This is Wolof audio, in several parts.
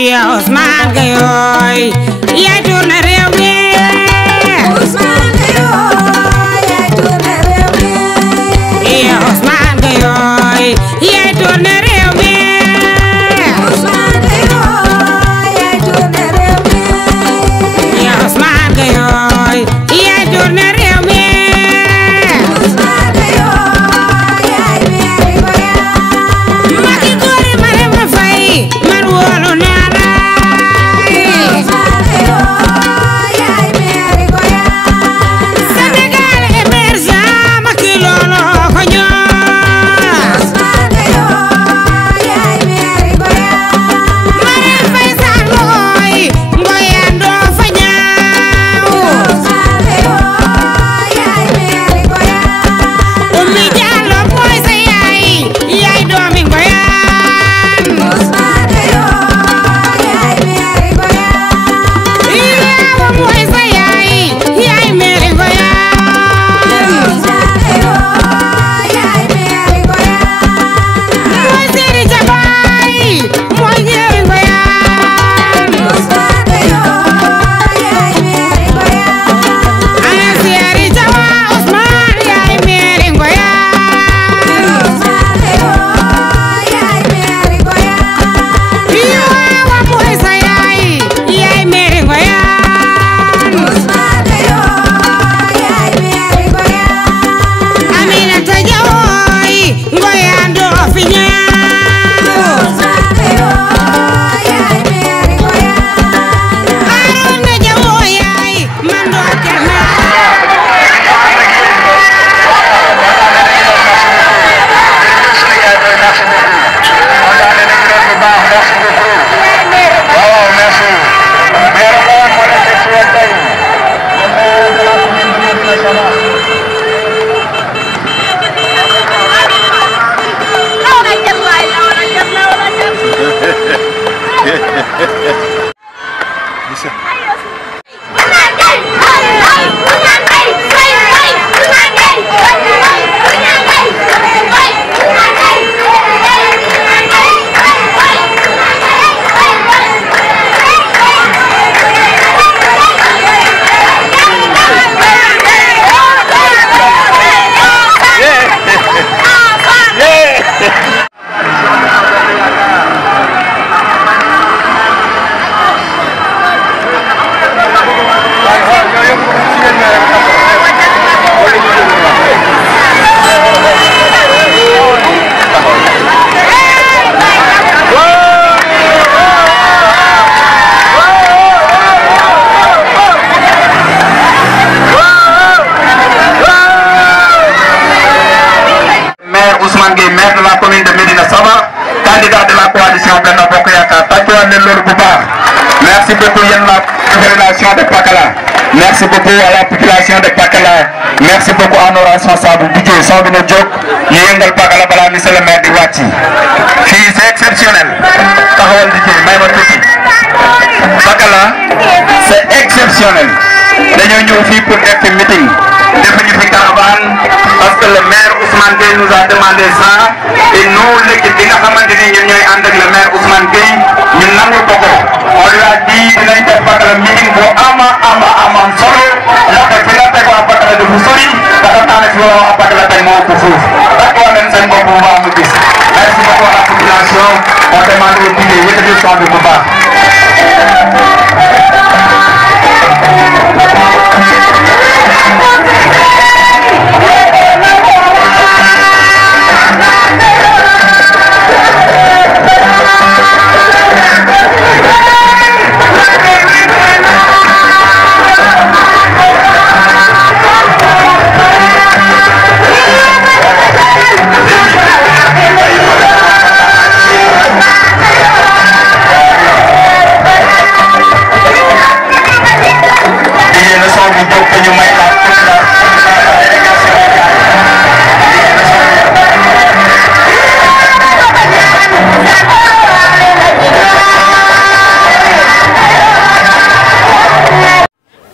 Ya Ousmane Gueye yaay tourné réew mi Ousmane Gueye yaay tourné réew mi Ya Ousmane Gueye yaay tourné réew mi Ousmane Gueye yaay tourné réew mi Ya Ousmane Gueye yaay tourné réew mi Ousmane Gueye yaay meeri Goya Macky góori Marème Faye man wóolu naa la Sénégal émergent Macky looloo ko ñor Marème Faye Sall looy ngoyaan doo fa ñaaw Oumy Diallo mooy sa yaay yaay doomi ngoyaan Iyawa mooy sa yaay yaay meeri ngoyaan mooy seeri jabaay mooy ñeeri ngoyaan ana seeri jawa Ousmane yaay meeri ngoyaan Iyawa mooy sa yaay yaay meeri ngoyaan Aminata Jawooy ngoyaan doo fi ñaaw Arona Jawooy yaay man doo kenn Maire Ousmane Gueye, maire de la commune de Médina Saba, candidat de la coalition Benno Bokk Yaakaar tàccuwaat leen loolu bu baax. Merci beaucoup yéen la population de Pakala. Merci beaucoup à la population de Pakala. Merci beaucoup à nos responsables Didier Sow dina jóg ñu yëngal Pakala balaa monsieur le maire di wàcc. Fii c'est exceptionnel. Taxawal Didier may ma tuuti. Pakala c'est exceptionnel. Dañoo ñëw fii pour def fi meeting. Defuñu fi caravane parce que le maire Ousmane Gueye nous a demandé ça et nous l'équipe bi nga xamante ni ñun ñooy ànd ak le maire Ousmane Gueye ñu nangu ko ko on lui a dit dinañ def Pakala meeting bu ama solo ndaxte fi nga teg waa Pakala dafa sori dafa tànn fi waa Pakala teg moo ko fuuf d'accord leen seen bopp bu baax mu gis merci beaucoup à la population on demande au Didier yëkkati son bi bu baax.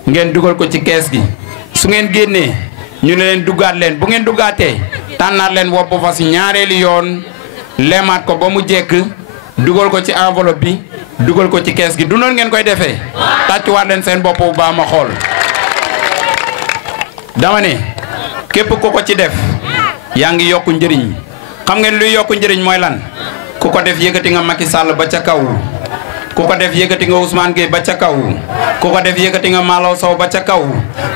ngeen dugal ko ci kees gi su ngeen génnee ñu ne leen duggaat leen bu ngeen duggaatee tànnaat leen wopp fas ñaareelu yoon lemaat ko ba mu jekk dugal ko ci enveloppe bi dugal ko ci kees gi du noonu ngeen koy defee tàccuwaat leen seen bopp bu baax ma xool dama ne képp ku ko ci def yaa ngi yokku njëriñ xam ngeen luy yokku njëriñ mooy lan ku ko def yëkkati nga Macky Sall ba ca kaw ku ko def yëkkati nga Ousmane Gueye ba ca kaw ku ko def yëkkati nga Malaw Sow ba ca kaw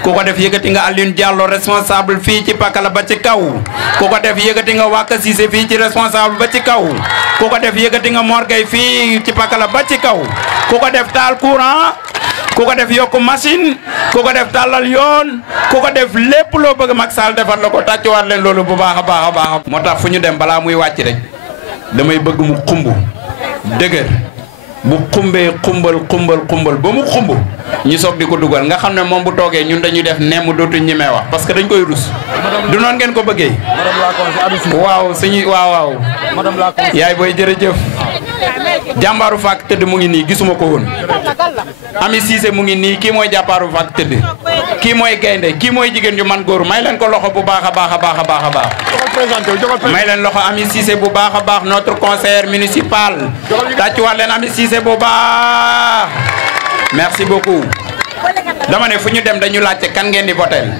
ku ko def yëkkati nga Alioune Diallo responsable fii ci Pakala ba ci kaw ku ko def yëkkati nga Waka Cissé fii ci responsable ba ci kaw ku ko def yëkkati nga Mor Gueye fii ci Pakala ba ci kaw ku ko def taal courant ku ko def yokku machine ku ko def tàllal yoon ku ko def lépp loo bëgg Macky Sall defar la ko tàccuwaat leen loolu bu baax a baax a baax. moo tax fu ñu dem balaa muy wàcc rek damay bëgg mu xumb dëgër bu xumbee xumbal ba mu xumb ñu soog di ko dugal nga xam ne moom bu toogee ñun dañuy def nemm dootuñ ñi may wax parce que dañ koy rus du noonu ngeen ko bëggee. waaw suñu waaw yaay booy jërëjëf jàmbaaru faak tëdd mu ngi nii gisuma ko woon Ami Cissé mu ngi nii kii mooy jàmbaaru faak tëdd kii mooy gaynde kii mooy jigéen ju man góor may leen ko loxo bu baax a baax a baax a baax a baax may leen loxo Ami Cissé bu baax a baax notre conseiller municipal tàccuwaat leen Ami Cissé bu baax merci beaucoup dama ne fu ñu dem dañu laajte kan ngeen di votel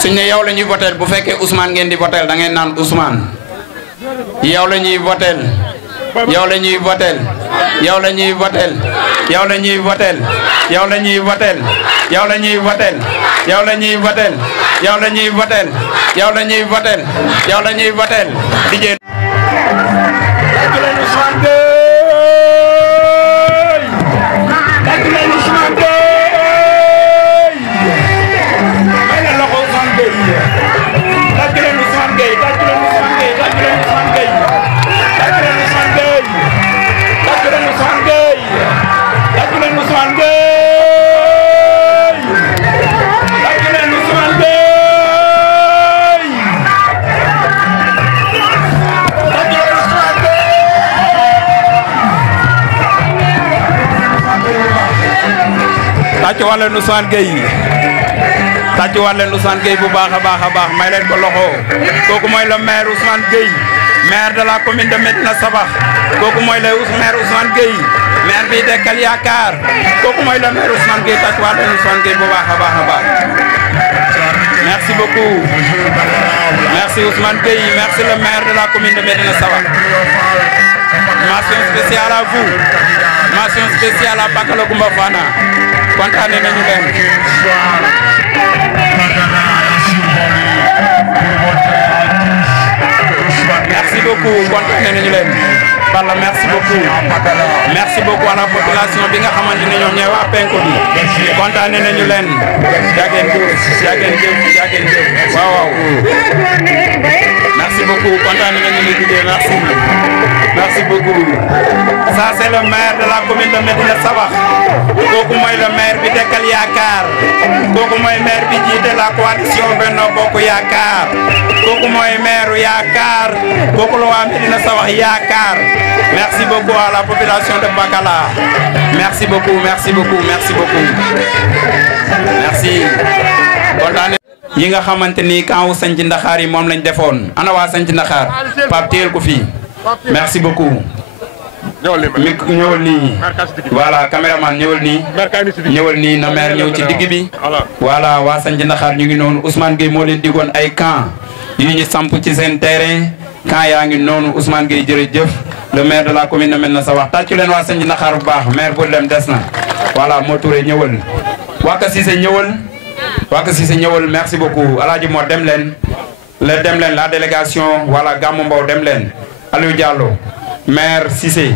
suñ ne yow la ñuy votel bu fekkee Ousmane ngeen di votel da ngeen naan Ousmane yow la ñuy votel yow la ñuy votel yow la ñuy votel yow la ñuy votel yow la ñuy votel yow la ñuy votel yow la ñuy votel yow la ñuy votel yow la ñuy votel yow la ñuy votel DJ tàcc wàllu Ousmane Gueye tàcc wàllu Ousmane Gueye bu baax a baax may leen ko loxo kooku mooy le maire Ousmane Gueye maire de la commune de Médina Sabakh kooku mooy le maire Ousmane Gueye maire bi Dekkal Yaakaar kooku mooy le maire Ousmane Gueye tàcc wàllu Ousmane Gueye bu baax a baax merci beaucoup merci Ousmane Gueye merci le maire de la commune de Médina Sabakh mention spéciale à vous mention spéciale à Pakala Goumba Fana kontaane nañu leen merci beaucoup kontaane nañu leen Balla merci beaucoup à la population bi nga xamante ne ñoom ñooy waa penku bi kontaane nañu leen jageen jëf waaw merci beaucoup kontaane nañu leen di merci beaucoup ça c'est le maire de la commune de Médina Sabakh kooku mooy le maire bi Dekkal Yaakaar kooku mooy maire bi jiite la coalition Benno Bokk Yaakaar kooku mooy maire Yaakaar kooku la waa Médina Sabakh Yaakaar merci beaucoup à la population de Pakala merci beaucoup merci kontaan yi nga xamante ni kaw Sanc Ndaxaar yi moom lañ defoon ana waa Sanc Ndaxaar Pape téel ko fii merci beaucoup ñëwal nii voilà caméraman ñëwal nii na maire ñëw ci digg bi voilà waa Sanc Ndaxaar ñu ngi noonu Ousmane Gueye moo leen digoon ay camp yu ñu samp ci seen terrain camp yaa ngi noonu Ousmane Gueye jërëjëf le maire de la commune de Médina Sabakh tàccu leen waa Sanc Ndaxaar bu baax maire bu dem des na voilà moo Touré ñëwal Waka Cissé ñëwal merci beaucoup Alaaji Mor dem leen la délégation voilà Gamou Mbow dem leen Aliou Diallo maire Cissé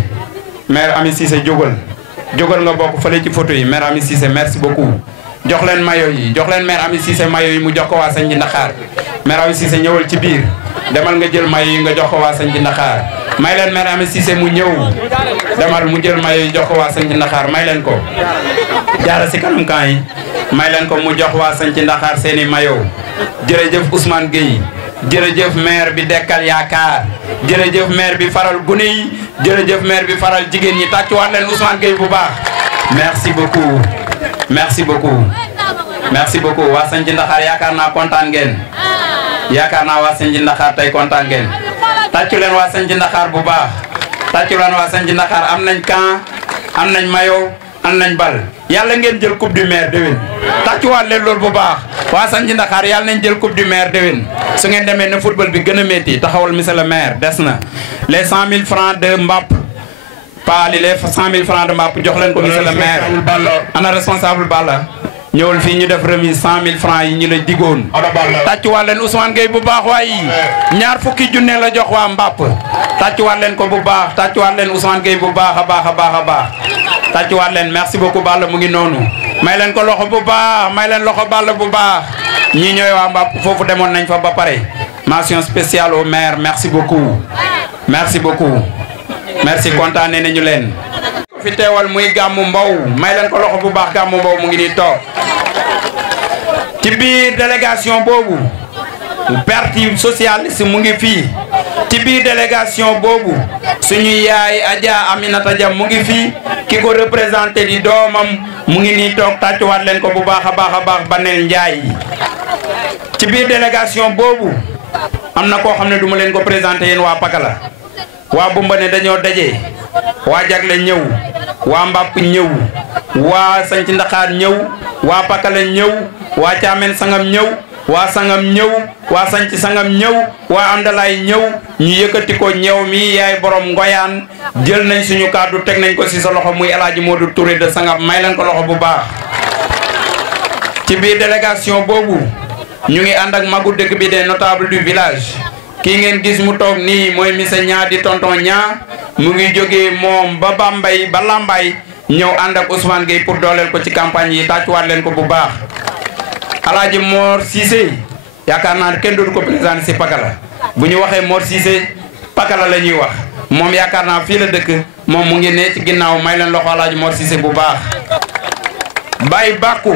maire Ami Cissé jógal nga bokk fële ci photo yi maire Ami Cissé merci beaucoup jox leen mayo yi jox leen maire Ami Cissé mayo yi mu jox ko waa Sanc Ndaxaar maire Ami Cissé ñëwal ci biir demal nga jël mayo yi nga jox ko waa Sanc Ndaxaar may leen maire Ami Cissé mu ñëw demal mu jël mayo yi jox ko waa Sanc Ndaxaar may leen ko jaara si kanam kan yi may leen ko mu jox waa Sanc Ndaxaar seeni mayo jërëjëf Ousmane Gueye jërëjëf maire bi Dekkal Yaakaar jërëjëf maire bi faral gune yi jërëjëf maire bi faral jigéen ñi tàccuwaat leen Ousmane Gueye bu baax merci beaucoup waa Sanc Ndaxaar yaakaar naa kontaan ngeen yaakaar naa waa Sanc Ndaxaar tey kontaan ngeen tàccu leen waa Sanc Ndaxaar bu baax tàcculaan waa Santhi Ndaxaar am nañ camp am nañ maillot am nañ bal yàlla ngeen jël coupe du maire déwén tàccuwaat leen loolu bu baax waa Santhi Ndaxaar yàlla nañ jël coupe du maire déwén su ngeen demee ne football bi gën a métti taxawal monsieur le maire des na les 100 000 francs de Mbap pas les 100 000 francs de Mbap jox leen ko monsieur le maire ana responsable Balla ñëwul fii ñu def remise 100 000 francs yi ñu la digoon tàccuwaat leen Ousmane Gueye bu baax waaye ñaar fukki junne la jox waa Mbap tàccuwaat leen ko bu baax tàccuwaat leen Ousmane Gueye bu baax a baax tàccuwaat leen merci beaucoup Balla mu ngi noonu may leen ko loxo bu baax may leen loxo Balla bu baax ñii ñooy waa Mbap foofu demoon nañ fa ba pare mention spéciale au maire merci beaucoup merci kontaane nañu leen ko fi teewal muy Gamou Mbow may leen ko loxo bu baax Gamou Mbow mu ngi nii toog ci biir délégation boobu parti socialiste mu ngi fii ci biir délégation boobu suñu yaay Adja Aminata Dia mu ngi fii ki ko représenté di doomam mu ngi nii toog tàccuwaat leen ko bu baax a baax Banel Ndiaye ci biir délégation boobu am na koo xam ne du ma leen ko présenté yéen waa Pakala waa Bumbane dañoo daje waa Jagle ñëw waa Mbap ñëw waa Santhi Ndaxaar ñëw waa Pakala ñëw waa Thiamène Sangam ñëw waa Sangam ñëw waa Santhi Sangam ñëw waa Andalaay ñëw ñu yëkkati ko ñëw mi yaay borom ngoyaan jël nañ suñu kàddu teg nañ ko ci sa loxo muy El Hadji Modou Touré de Sangam may leen ko loxo bu baax ci biir délégation boobu ñu ngi ànd ak magu dëkk bi des notables du village kii ngeen gis mu toog nii mooy monsieur Ñaa di tonton Ñaa mu ngi jógee moom ba Bambey ba Lambaye ñëw ànd ak Ousmane Gueye pour dooleel ko ci campagne yi tàccuwaat leen ko bu baax Alaaji Mor Cissé yaakaar naa kenn dootu ko présenté si Pakala bu ñu waxee Mor Cissé Pakala la ñuy wax moom yaakaar naa fii la dëkk moom mu ngi ne ci ginnaaw may leen loxo Alaaji Mor Cissé bu baax Baye Bakku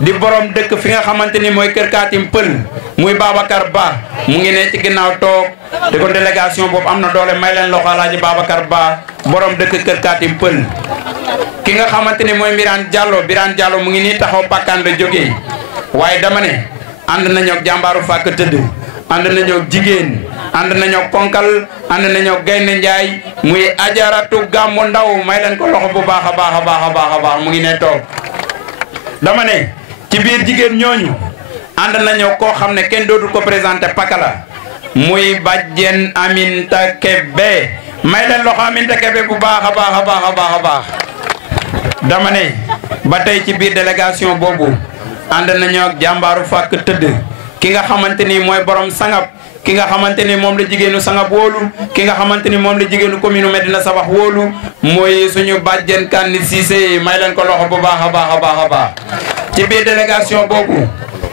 di borom dëkk fi nga xamante ni mooy Kër Kaatim Pël muy Babacar Ba mu ngi ne ci ginnaaw toog di ko délégation boobu am na doole may leen loxo Alaaji Babacar Ba borom dëkk Kër Kaatim Pël ki nga xamante ni mooy Birane Diallo mu ngi nii taxaw Pakkaan la jógee waaye dama ne ànd nañoo ak jàmbaaru fàkk tëdd ànd nañoo ak jigéen ànd nañoo ak ponkal ànd nañoo ak Gaynde Njaay muy Ajaratu Gammu Ndaw may leen ko loxo bu baax a baax mu ngi ne toog dama ne ci biir jigéen ñooñu ànd nañoo koo xam ne kenn dootul ko présenté Pakala muy Bajjen Aminta Kebe may leen loxo Aminta Kebe bu baax a baax dama ne ba tey ci biir délégation boobu ànd nañoo ak jàmbaaru fàkk tëdd ki nga xamante ni mooy borom Sangab ki nga xamante ni moom la jigéenu Sangab wóolu ki nga xamante ni moom la jigéenu commune Medina Sabax wóolu mooy suñu Bajjen Kandi Cissé may leen ko loxo bu baax a baax ci biir délégation boobu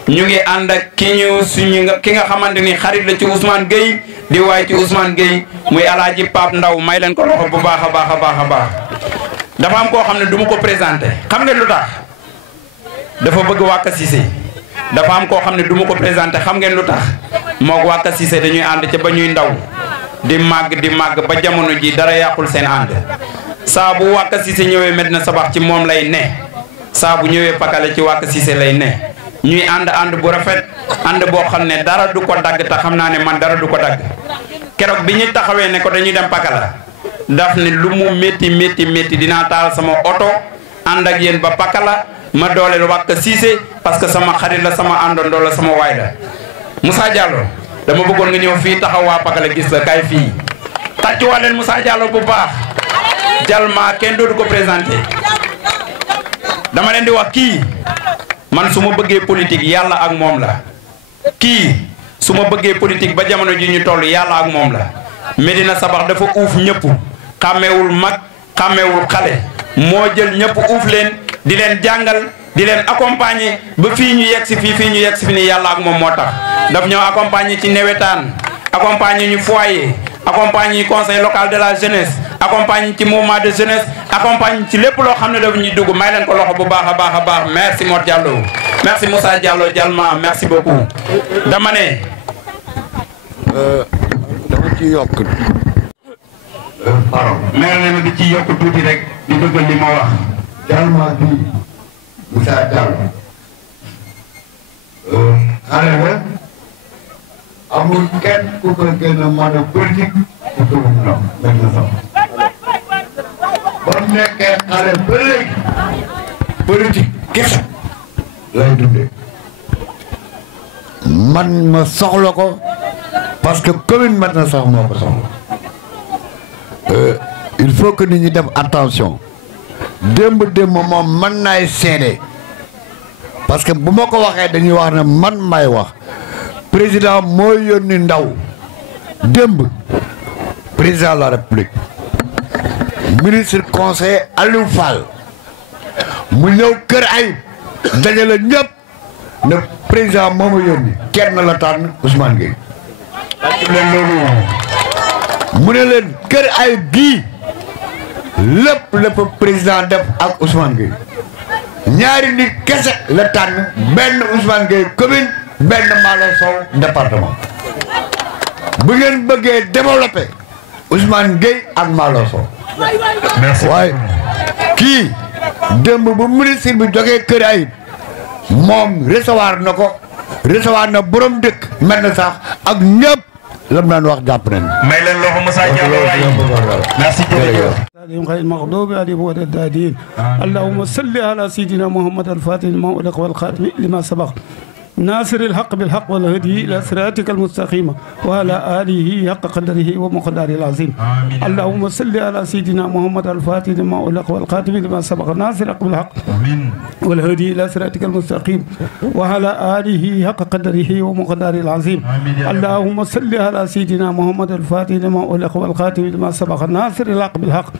ñu ngi ànd ak ki nga xamante ni xarit la ci Ousmane Gueye di waay ci Ousmane Gueye muy Alaaji Pape Ndaw may leen ko loxo bu baax a baax dafa am koo xam ne du ma ko présenté xam ngeen lu tax dafa bëgg Waka Cissé dafa am koo xam ne du ma ko présenté xam ngeen lu tax moog Waka Cissé dañuy ànd ca ba ñuy ndaw di màgg ba jamono ji dara yàqul seen ànd saa bu Waka Cissé ñëwee Medina Sabax ci moom lay ne saa bu ñëwee Pakala ci Waka Cissé lay ne ñuy ànd bu rafet ànd boo xam ne dara du ko dagg te xam naa ne man dara du ko dagg keroog bi ñu taxawee ne ko dañuy dem Pakala daf ne lu mu métti dinaa taal sama oto ànd ak yéen ba Pakala ma dooleel Waka Cissé parce que sama xarit la sama àndandoo la sama waay la Moussa Diallo dama bëggoon nga ñëw fii taxaw waa Pakala gis la kay fii tàccuwaat leen Moussa Diallo bu baax Jalma kenn dootu ko présenté dama leen di wax kii man su ma bëggee politique yàlla ak moom la kii su ma bëggee politique ba jamono ji ñu toll yàlla ak moom la Medina Sabax dafa uuf ñëpp xàmmeewul mag xàmmeewul xale moo jël ñëpp uuf leen di leen jàngal di leen accompagner ba fii ñu yegg si fii ñu yegg si fi nii yàlla ak moom moo tax daf ñoo accompagner ci newetaan accompagner ñu foyer accompagner ñu conseil local de la jeunesse accompagner ci mouvement de jeunesse accompagner ci lépp loo xam ne daf ñuy dugg may leen ko loxo bu baax a baax merci Mor Diallo merci Moussa Diallo Dialma merci beaucoup dama ne dama ci yokk pardon mel na di ci yokk tuuti rek di dëggal li ma wax Jalma bi Moussa Diallo xale la amul kenn ku ko gën a mën a politique ku ko mën a mel na sax mu nekkee xale ba léegi politique kese lay dundee man ma soxla ko parce que commune maintenant sax moo ko soxla il faut que nit ñi def attention démb moom man naay seede parce que bu ma ko waxee dañuy wax ne man may wax président moo yónni ndaw démb président de la république ministre conseiller Aliou Fall mu ñëw kër Ayib dajale ñëpp ne président moo ma yónni kenn la tànn Ousmane Gueye mu ne leen kër Ayib gii lépp président def ak Ousmane Gueye ñaari nit kese la tànn benn Ousmane Gueye commune benn Malo Sow département bu ngeen bëggee développer Ousmane Gueye ak Malo Sow waaye kii démb bu ministre bi jógee kër Ayib moom recevoir na borom dëkk mel na sax ak ñëpp lam naan wax jàpp nañ may leen loxo Moussa Diallo merci jërëjëf غير المغضوب عليهم ولا الضالين اللهم صل على سيدنا محمد الفاتح لما أغلق والخاتم لما سبق ناصر الحق بالحق والهدي إلى صراطك المستقيم وعلى آله حق قدره ومقداره العظيم اللهم صل على سيدنا محمد الفاتح لما أغلق والخاتم لما سبق ناصر الحق بالحق والهدي إلى صراطك المستقيم وعلى آله حق قدره ومقداره العظيم اللهم صل على سيدنا محمد الفاتح لما أغلق والخاتم لما سبق ناصر الحق بالحق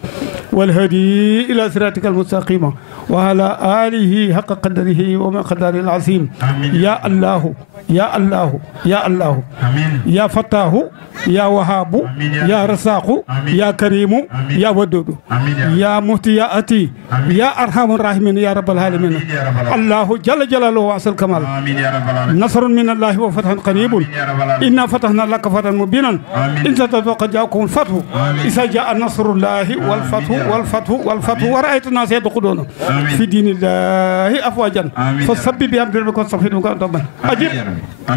والهدي إلى صراطك المستقيم وعلى آله حق قدره ومقداره العظيم يا الله يا الله يا الله يا فتاه يا وهاب يا رزاق يا كريم يا ودود يا مهتي يا أتي يا أرحم الراحمين يا رب العالمين الله جل جلاله وأصل كمال نصر من الله وفتح قريب إنا فتحنا لك فتحا مبينا إن تتوقع جاءكم الفتح إذا جاء نصر الله والفتح ورأيت الناس يدخلون في دين الله أفواجا فسبح بحمد ربك واستغفره وكن توابا أجيب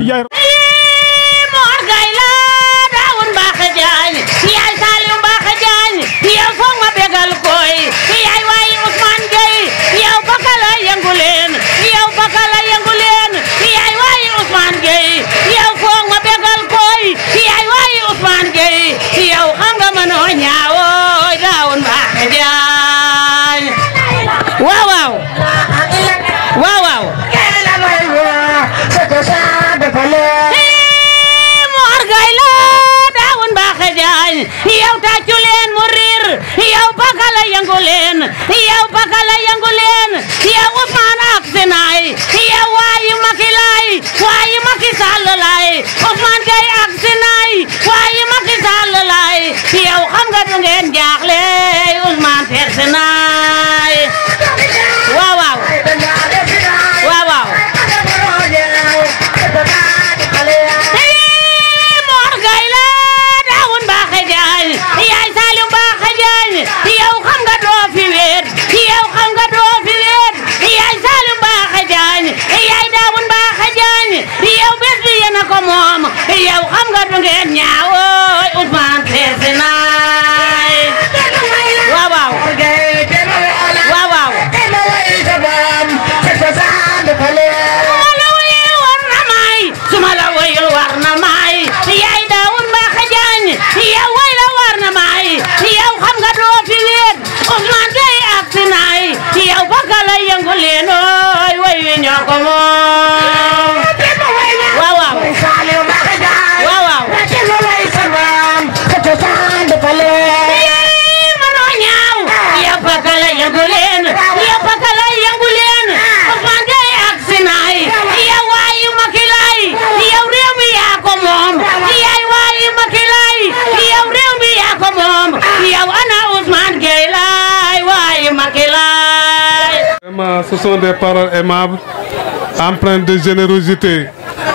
يا yaay Saliou Mbacké Diagne yow foog ma bégal koy yaay waayi Ousmane Gueye yow bakala yëngu leen yaay waayi Ousmane Gueye yow foog ma bégal koy yaay waayi Ousmane Gueye yow xam nga mënoo ñaawoo Daoud Mbacké Diagne waaw yow tàccu leen mu riir yow bakala yëngu leen yow Ousmane ak Sinaay yow waayi Macky laay waayi Macky Sall laay Ousmane Gueye ak Sinaay waayi Macky Sall laay yow xam nga du ngeen jaaxle Ousmane teer Sinaay waaw yaay Saliou Mbacké Diagne yow xam nga doo fi wéet yaay Saliou Mbacké Diagne yaay Daoud Mbacké Diagne yow bés bi yéen a ko moom yow xam nga du ngeen ñaawoo Ousmane teer Sinaay waaw wala wuyu war na may suma la wuyul war na may yaay Daoud Mbacké Diagne yow way la war na may yow xam nga doo fi wéet Ousmane Gueye ak Sinaay yow bakala yëngu leen ooy way wi ñoo ko moom waaw mënoo ñaaw yow bakala yëngu leen Ousmane Gueye ak Sinaay yow waayu Macky laay yow réew mi yaa ko moom yaay waayu Macky laay yow réew mi yaa ko moom yow ana Ousmane Gueye laay waayu Macky laay. Vraiment, ce sont des paroles aimables, empreintes de générosité.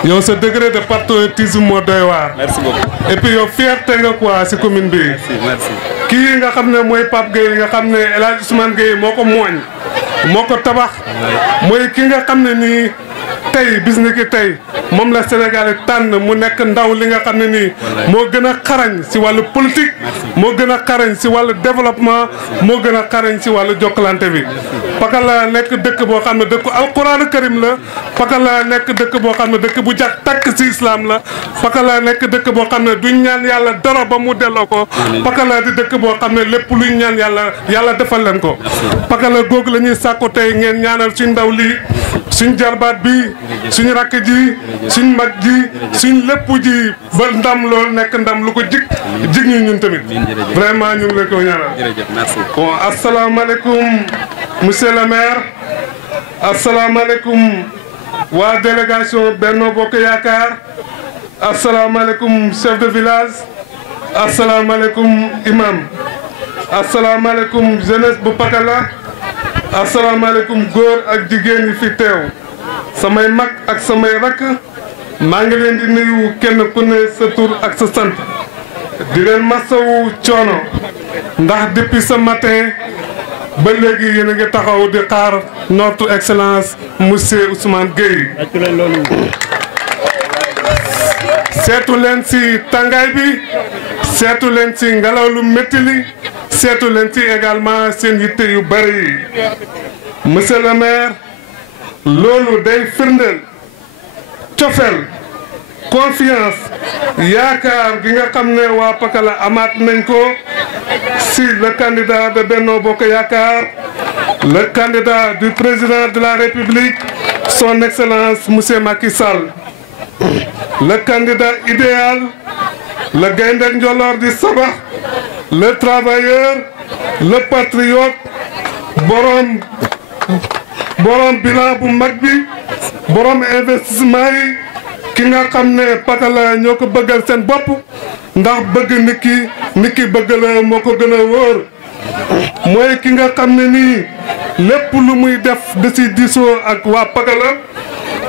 yow sa degré de patriotisme moo doy waar. merci beaucoup. et puis yow fierté nga quoi si commune bi. merci. kii nga xam ne mooy Pape Gueye nga xam ne El Hadj Ousmane Gueye moo ko mooñ moo ko tabax mooy ki nga xam ne nii tey bis ni ki tey moom la Sénégal tànn mu nekk ndaw li nga xam ne nii moo gën a xarañ si wàllu politique moo gën a xarañ si wàllu développement moo gën a xarañ si wàllu jokkalante bi. Pakala nekk dëkk boo xam ne dëkku alquraan karim la Pakala nekk dëkk boo xam ne dëkk bu jag takk si islam la Pakala nekk dëkk boo xam ne duñ ñaan yàlla dara ba mu delloo ko Pakala di dëkk boo xam ne lépp luñ ñaan yàlla defal leen ko. Pakala googu la ñuy sàkku tey ngeen ñaanal suñ ndaw lii suñ jarbaat bi suñ rakk ji suñ mag ji suñ lépp ji ba ndam loolu nekk ndam lu ko jig ñu ñun tamit vraiment ñu ngi leen ko ñaanal. bon asalaamaaleykum monsieur le maire asalaamaaleykum waa délégation Benno Bokk Yaakaar asalaamaaleykum chef de village asalaamaaleykum imam asalaamaaleykum jeunesse bu Pakala asalaamaaleykum góor ak jigéen yi fi teew samay mag ak samay rakk maa ngi leen di nuyu kenn ku ne sa tur ak sa sant di leen masawu coono ndax depuis ce matin ba léegi yéen a ngi taxaw di xaar notre excellence monsieur Ousmane Gueye seetu leen ci tàngaay bi seetu leen ci ngelaw lu métti li seetu leen ci également seen yitte yu bari yi monsieur le maire loolu day firndeel cofeel confiance yaakaar gi nga xam ne waa Pakala amaat nañ ko si le candidat de Benno Bokk Yaakaar le candidat du président de la République son excellence monsieur Macky Sall le candidat idéal le gaynde njolloor di Sabax le travailleur le patriote borom bilan bu mag bi borom investissement yi ki nga xam ne Pakala ñoo ko bëggal seen bopp ndax bëgg nit ki bëgg la moo ko gën a wóor mooy ki nga xam ne nii lépp lu muy def da si diisoo ak waa Pakala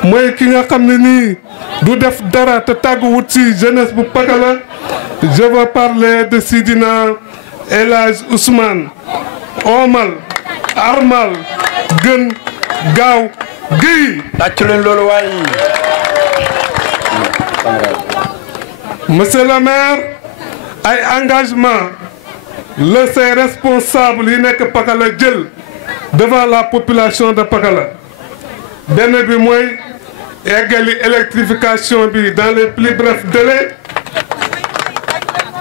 mooy ki nga xam ne nii du def dara te tàgguwut si jeunesse bu Pakala je veux parler de Sidina El Hadj Ousmane Omal Armal Gën Gaaw Guèye. tàccu leen loolu waay. monsieur le maire ay engagement la say responsable yi nekk Pakala jël devant la population de Pakala benn bi mooy eggali électrification bi dans les plus brefs délais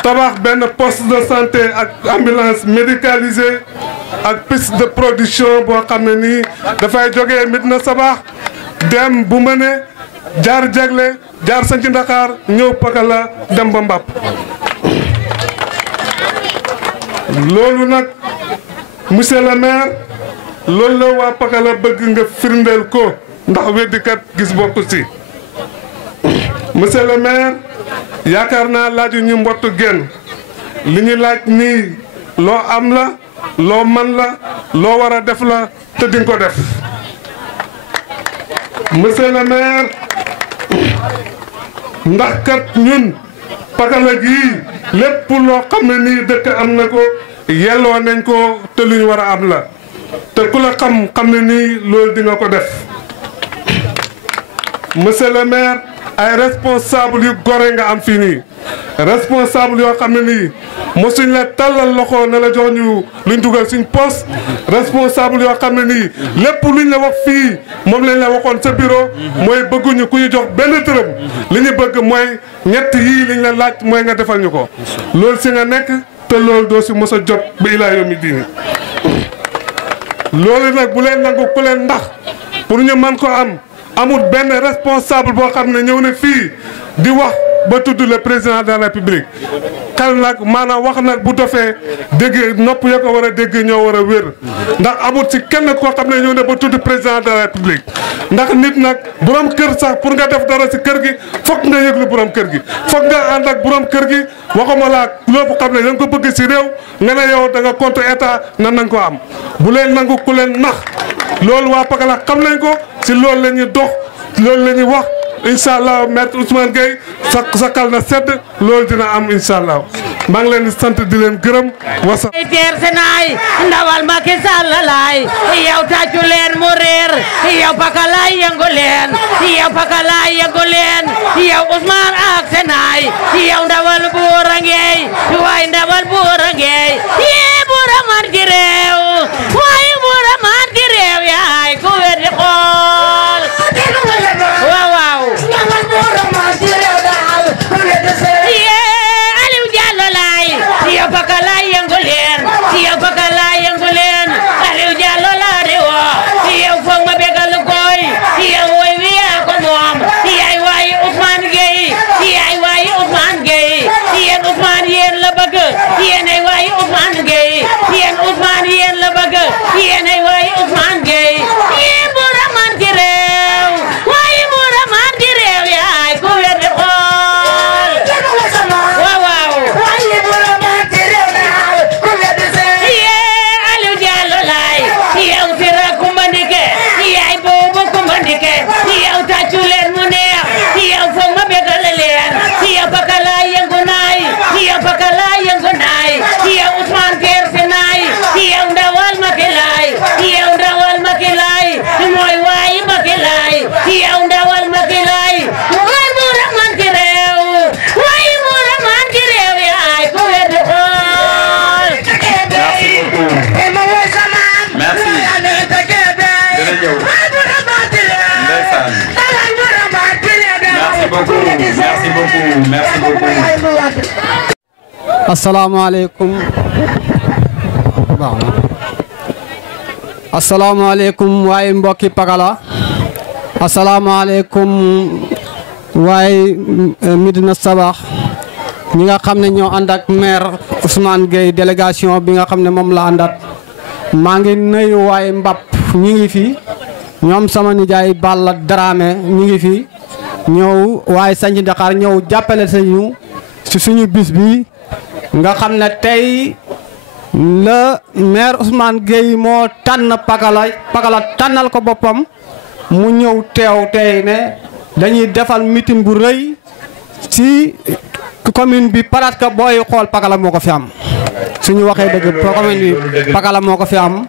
tabax benn poste de santé ak ambulance médicalisée ak piste de production boo xam ne nii dafay jógee Médina Sabax dem bu mëne jaar jagle jaar Sanci Ndakaar ñëw Pakala dem ba Mbap loolu nag monsieur le maire loolu la waa Pakala bëgg nga firndeel ko ndax weddikat gis bokku si monsieur le maire yaakaar naa laaju ñu mbottu genn li ñu laaj nii loo am la loo man la loo war a def la te di nga ko def monsieur le maire ndax kat ñun Pakala gii lépp loo xam ne nii dëkk am na ko yelloo nañ ko te lu ñu war a am la te ku la xam ne nii loolu di nga ko def monsieur le maire ay responsable yu gore nga am fii nii responsable yoo xam ne nii mosuñ la tàllal loxo na la jox ñu luñ dugal suñ poste responsable yoo xam ne nii lépp luñ la wax fii moom lañ la waxoon sa bureau mooy bëgguñu ku ñu jox benn dërëm li ñu bëgg mooy ñett yii liñ la laaj mooy nga defal ñu ko loolu si nga nekk te loolu doo si mos a jot ba ilaa yomi diini loolu nag bu leen nangu ku leen ndax pour ñu man ko am amul benn responsable boo xam ne ñëw na fii di wax ba tudd le président de la république xel nag maanaam wax nag bu dofee dégg nopp ya ko war a dégg ñoo war a wér ndax amul ci kenn koo xam ne ñëw na ba tudd président de la république ndax nit nag borom kër sax pour nga def dara ci kër gi foog nga yëglu borom kër gi foog nga ànd ak borom kër gi waxuma laa loolu xam ne da nga ko bëgg ci réew nga ne yow da nga contre état nan nañ ko am bu leen nangu ku leen nax loolu waa Pakala xam nañ ko ci loolu la ñuy dox loolu la ñuy wax incha allah maître Ousmane Gueye sa kal na sedd loolu dina am incha allah maa ngi leen di sant di leen gërëm wasa teer senaay ndawal Macky Sall laay yow tàccu leen mu réer yow pakalaay yëngu leen yow pakalaay yëngu leen yow Ousmane ak senaay yow ndawal buur a ngeey waay ndawal buur a ngeey yee buur a man ci réew waay buur a man ci réew yaay ku weddi xool waaw waaw yow pakalaay yëngu leen yow pakalaay yëngu leen Aliou Diallo laa di woo yow foog ma bégal koy yow woy wi yaa ko moom yaay waayi Ousmane Gueye yaay waayi Ousmane Gueye yéen Ousmane yéen la bëgg yéen ay waayi Ousmane Gueye yéen Ousmane yéen la bëgg yéen ay waayi Ousmane Gueye yéen bu raman ci réew waayi bu raman ci réew yaay ku weddi xool waaw waaw yow tàccu leen mu neex yow foog ma bégal leen yow pakalaay yëngu naay yow pakalaay yëngu naay yow Ousmane Kersi naay yow ndawal Macky laay yow ndawal Macky laay mooy waayi Macky laay yow ndawal Macky laay waay bu raman ci réew waay bu raman ci réew yaay ku weddi xool merci merci beaucoup merci beaucoup. asalaamaaleykum. asalaamaaleykum waaye mbokki Pakala. asalaamaaleykum waaye Médina Sabakh ñi nga xam ne ñoo ànd ak maire Ousmane Gueye délégation bi nga xam ne moom la àndat maa ngi nuyu waaye Mbap ñi ngi fi ñoom sama nijaay Balla Dramé ñi ngi fi ñëw waaye Santhi Dakar ñëw jàppale sañu ci suñu bis bi nga xam ne tey la maire Ousmane Gueye moo tànn Pakala tànnal ko boppam mu ñëw teew tey ne dañuy defal meeting bu rëy ci commune bi parce que booy xool Pakala moo ko fi am suñu waxee dëgg commune bi Pakala moo ko fi am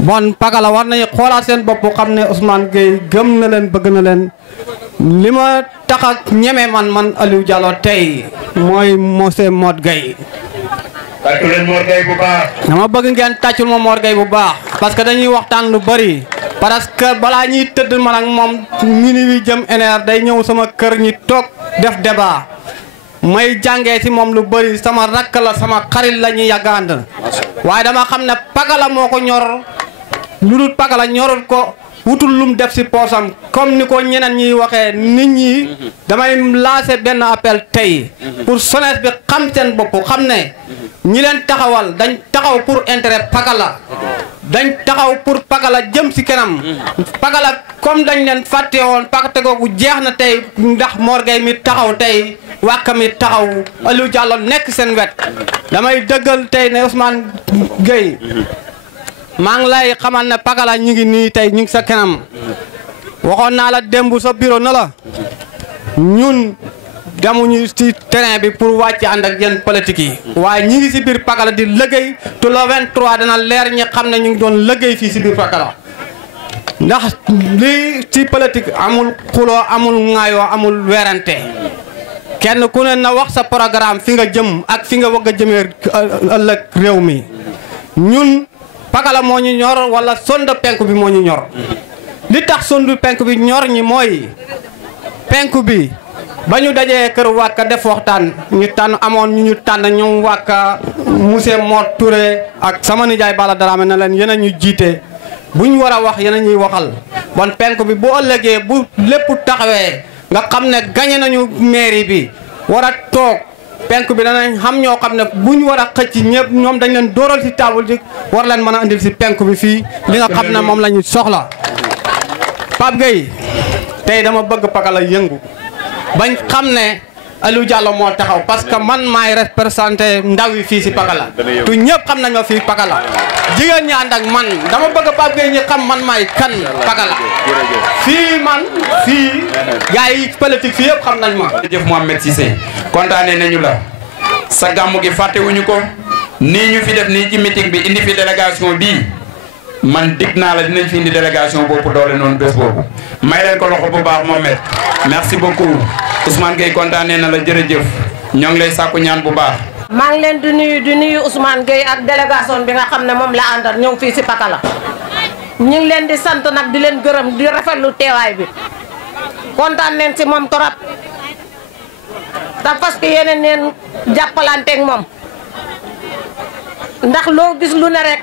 bon Pakala war nañu xoolaat seen bopp xam ne Ousmane Gueye gëm na leen bëgg na leen li ma tax ak ñeme man Aliou Diallo tey mooy monsieur Mor Gueye. tàccu leen Mor Gueye bu baax. dama bëgg ngeen tàccul ma Mor Gueye bu baax parce que dañuy waxtaan lu bari parce que balaa ñuy tëdd man ak moom minuit wi jëm éner day ñëw sama kër ñi toog def débat may jàngee ci moom lu bari sama rakk la sama xarit la ñuy yàgg ànd waaye dama xam ne Pakala moo ko ñor lu dul Pakala ñorul ko wutul lum def ci poosam comme ni ko ñeneen ñiy waxee nit ñi damay lancer benn appel tey pour jeunesse bi xam seen bopp xam ne ñi leen taxawal dañ taxaw pour intérêt Pakala dañ taxaw pour Pakala jëm ci kanam Pakala comme dañ leen fàtte woon pacte googu jeex na tey ndax Mor Gueye mi taxaw tey wàkka mi taxaw Aliou Diallo nekk seen wet damay dëggal tey ne Ousmane Gueye maa ngi lay xamal ne Pakala ñu ngi nii tey ñu ngi sa kanam waxoon naa la démb sa bureau na la ñun demuñu ci terrain bi pour wàcc ànd ak yenn politique yi waaye ñi ngi ci biir Pakala di liggéey te le 23 dana leer ñi xam ne ñu ngi doon liggéey fii ci biir Pakala ndax lii ci politique amul xuloo amul ŋaayoo amul werante kenn ku ne na wax sa programme fi nga jëm ak fi nga bëgg a jëmee ëllëg réew mi ñun Pakala moo ñu ñor wala sonde penku bi moo ñu ñor li tax sondu penku bi ñor ñi mooy penku bi ba ñu dajee kër Wàkka def waxtaan ñu tànn amoon ñu tànn ñoom Wàkka monsieur Mor Touré ak sama nijaay Balla Dramé na leen yéen a ñu jiite bu ñu war a wax yéen a ñuy waxal bon penku bi bu ëllëgee bu lépp taxawee nga xam ne gañe nañu mairie bi war a toog penku bi danañ xam ñoo xam ne bu ñu war a xëcc ñëpp ñoom dañ leen dóoral ci table ji war leen mën a andil ci penku bi fii li nga xam ne moom la ñu soxla Pape Gueye tey dama bëgg Pakala yëngu bañ xam ne Aliou Diallo moo taxaw parce que man maay représenté ndaw yi fii si Pakala tu ñëpp xam nañ ma fii Pakala jigéen ñi ànd ak man dama bëgg Pape Gueye ñi xam man maay kan Pakala fii man fii gars yi politique fii yëpp xam nañ ma. jërëjëf Mohamed Cissé kontaane nañu la sa gàmmu gi fàttewuñu ko nii ñu fi def nii ci meeting bi indi fi délégation bii man dig naa la dinañ fi indi délégation boobu doole noonu bés boobu may leen ko loxo bu baax Mohamed merci beaucoup Ousmane Gueye kontaane na la jërëjëf ñoo ngi lay sàkku ñaan bu baax. maa ngi leen di nuyu Ousmane Gueye ak délégation bi nga xam ne moom la àndal ñëw fii si Pakala ñu ngi leen di sant nag di leen gërëm di rafetlu teewaay bi kontaan leen si moom torop te parce que yeneen neen jàppalanteeg moom ndax loo gis lu ne rek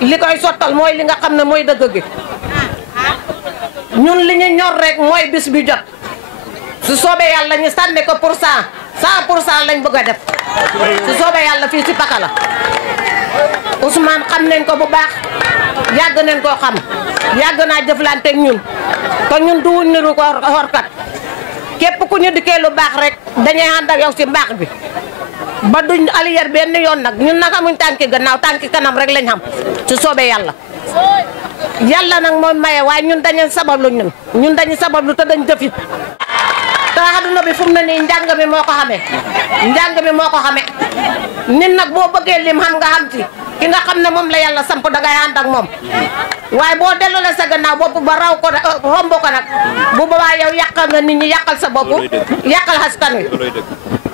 li koy sottal mooy li nga xam ne mooy dëgg gi ñun li ñu ñor rek mooy bis bi jot su soobee yàlla ñu sànni ko pour 100% lañ bëgg a def su soobee yàlla fii si Pakala Ousmane xam nañ ko bu baax yàgg nañ koo xam yàgg naa jëflanteeg ñun te ñun duwuñ niru ko xorkat képp ku ñu dikkee lu baax rek dañuy ànd ak yow si mbaax bi ba duñ aliyer benn yoon nag ñun nag amuñ tànki gannaaw tànki kanam rek lañ xam su soobee yàlla yàlla nag mooy maye waaye ñun dañu sabablu ñun dañu sabablu te dañ jëfit te àdduna bi fu mu ne nii njàng mi moo ko xamee nit nag boo bëggee lim xam nga xam ci ki nga xam ne moom la yàlla samp dangay ànd ak moom waaye boo delloo sa gannaaw bopp ba raw ko romb ko nag bu boobaa yow yàqal nga nit ñi yàqal sa bopp yàqal askan wi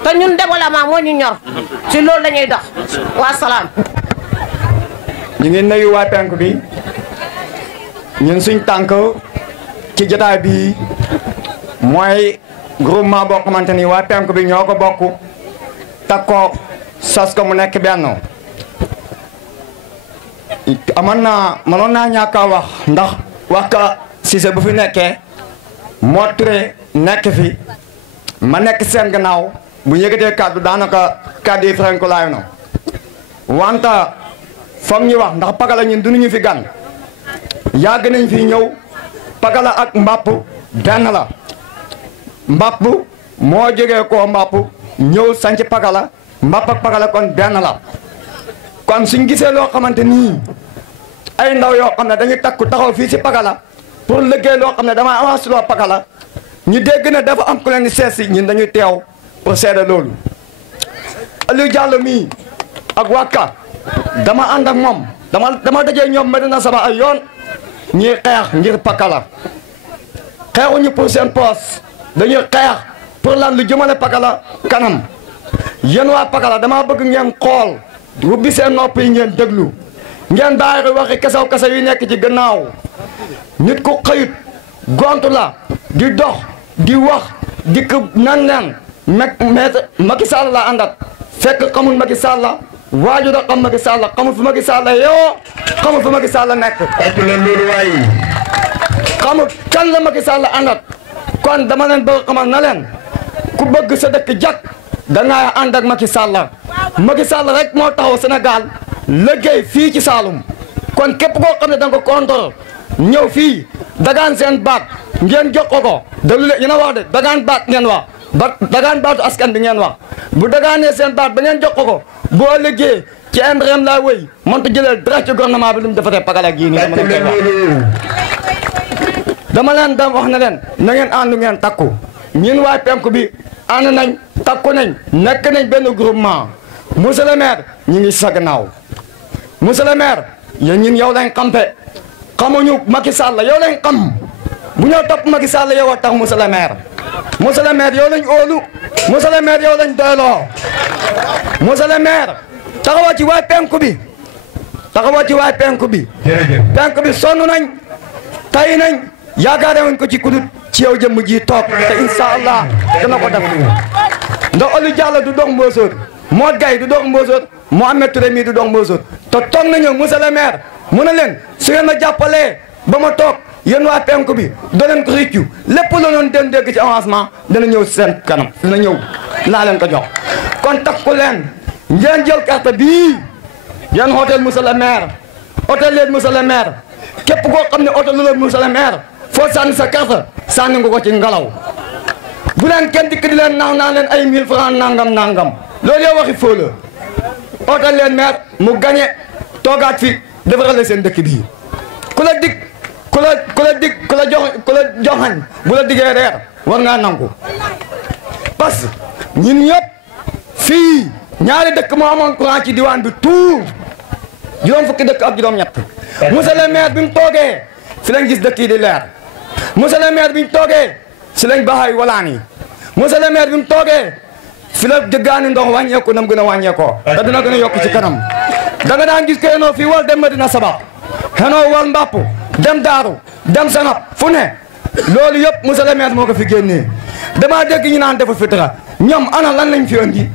te ñun développement moo ñu ñor ci loolu la ñuy dox wa salaam. ñu ngi nuyu waa penk bi ñun suñ tànk ci jotaay bi mooy groupement boo xamante ni waa penk bi ñoo ko bokk takk ko sos ko mu nekk benn. mënoon naa ñàkk a wax ndax wax ka Cissé bu fi nekkee moo Touré nekk fi ma nekk seen gannaaw bu yëgatee kàddu daanaka kàddu yi franco laayu na wanta foog ñu wax ndax Pakala ñun duñu fi gan yàgg nañ fi ñëw Pakala ak Mbapp benn la Mbapp moo jógee koo Mbapp ñëw sanc Pakala Mbapp ak Pakala kon benn la kon suñ gisee loo xamante nii ay ndaw yoo xam ne dañuy takku taxaw fii si Pakala pour liggéey loo xam ne dama avancé loo Pakala ñu dégg ne dafa am ku leen di seet si ñun dañuy teew pour seede loolu. Aliou Diallo mii ak Wakka dama ànd ak moom dama dajee ñoom Medina Saba ay yoon ñuy xeex ngir Pakala xeexuñu pour seen poos dañuy xeex pour lan lu jëmale Pakala kanam yéen waa Pakala dama bëgg ngeen xool ubbi seen nopp yi ngeen déglu ngeen bàyyi waxi kasaw yi nekk ci gannaaw nit ku xëyut gontu la di dox di wax di ko nan leen Macky Sall la àndat fekk xamul Macky Sall waaju da xam Macky Sall xamul fu Macky Sall yoo xamul fu Macky Sall nekk xamul kan la Macky Sall àndat kon dama leen bëgg xamal na leen ku bëgg sa dëkk jak dangay ànd ak Macky Sall rek moo taxaw Sénégal liggéey fii ci Saloum kon képp koo xam ne danga ko contrôle ñëw fii dagaan seen baat ngeen jox ko déglu leen yéen a wax de dagaan baat ngeen wax dagaan baatu askan bi ngeen wax bu dagaanee seen baat ba ngeen jox ko boo liggéey ci MRM laa wéy mënta jëlee dara ci gouvernement bi lu mu defatee Pakala gii nii dama leen dam wax na leen na ngeen àndu ngeen takku ñun waa penku bi ànd nañ takku nañ nekk nañ benn groupement monsieur le maire ñu ngi sa gannaaw monsieur le maire yéen ñun yow lañ xampe xamuñu Macky Sall yow lañ xam bu ñëw topp Macky Sall yow a tax monsieur le maire yow lañ óolu monsieur le maire yow lañ doyloo monsieur le maire taxawoo ci waay penku bi penku bi sonn nañ tay nañ yaakaare wuñ ko ci kudut ci yow jëmm ji toog te incha allah dana ko def ndax Aliou Diallo du dox Mbosor moo gay du dox Mbosor Mohamed Touré mii du dox Mbosor te toog nañu monsieur le maire mu ne leen su ngeen ma jàppalee ba ma toog yéen waa penku bi doo leen ko rëccu lépp la doon den dégg ci avancement dana ñëw seen kanam dana ñëw laa leen ko jox kon takku leen ngeen jël carte bii yéen hôtel monsieur le maire hôtel leen monsieur le maire képp koo xam ne hôtel lu la monsieur le maire foo sànni sa carte sànni nga ko ci ngelaw bu leen kenn dikk di leen naaw naa leen ay 1000 francs nangam nangam loolu yow waxi foo la ootal leen maire mu gagné toogaat fi defaral seen dëkk bii ku la dig ku la joxañ bu la diggee reer war ngaa nangu parce que ñun ñëpp fii ñaari dëkk moo amoon courant ci diwaan bi tout juróom fukki dëkk ak juróom-ñett monsieur le maire bi mu toogee fi lañ gis dëkk yi di leer monsieur le maire bi mu toogee si lañ baxay walaan yi monsieur le maire bi mu toogee fi la jëggaani ndox wàññeeku nam gën a wàññeekoo te dina gën a yokk ci kanam da nga daan gis ko yenoo fii wal dem Medina Sabax xenoo wal Mbapp dem Daaru dem Sanap fu ne loolu yëpp monsieur le maire moo ko fi génnee damaa dégg ñu naan defu fi dara ñoom ana lan lañ fi andi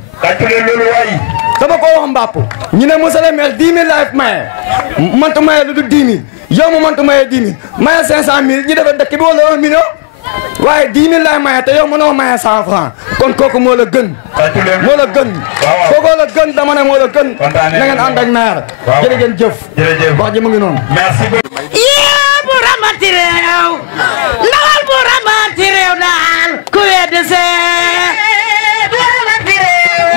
loolu waay dama ko wax Mbapp ñu ne monsieur le maire 10 000 laay maye mantu maye lu du 10 000 yow mu mantu maye 10 000 maye 500 000 ñu defee dëkk bi wala 1 million waaye 10 000 laay maye te yow mënoo maye 100 francs kon kooku moo la gën moo la gën kookoo la gën dama ne moo la gën na ngeen ànd ak maire jërë ngeen jëf wax ji mu ngi noonu merci beaucoup yee bu ramati réew ndawal bu ramati réew daal ku weddi see bu ramati réew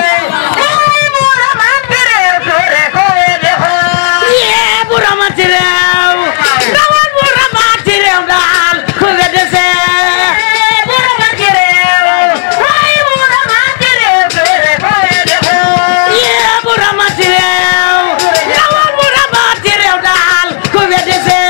bu ramati réew ku weddi xool yee bu ramati réew ndawal bu ramati réew daal ku weddi see bu ramati réew bu ramati réew ku weddi xool yee bu ramati réew ndawal bu ramati réew daal ku weddi see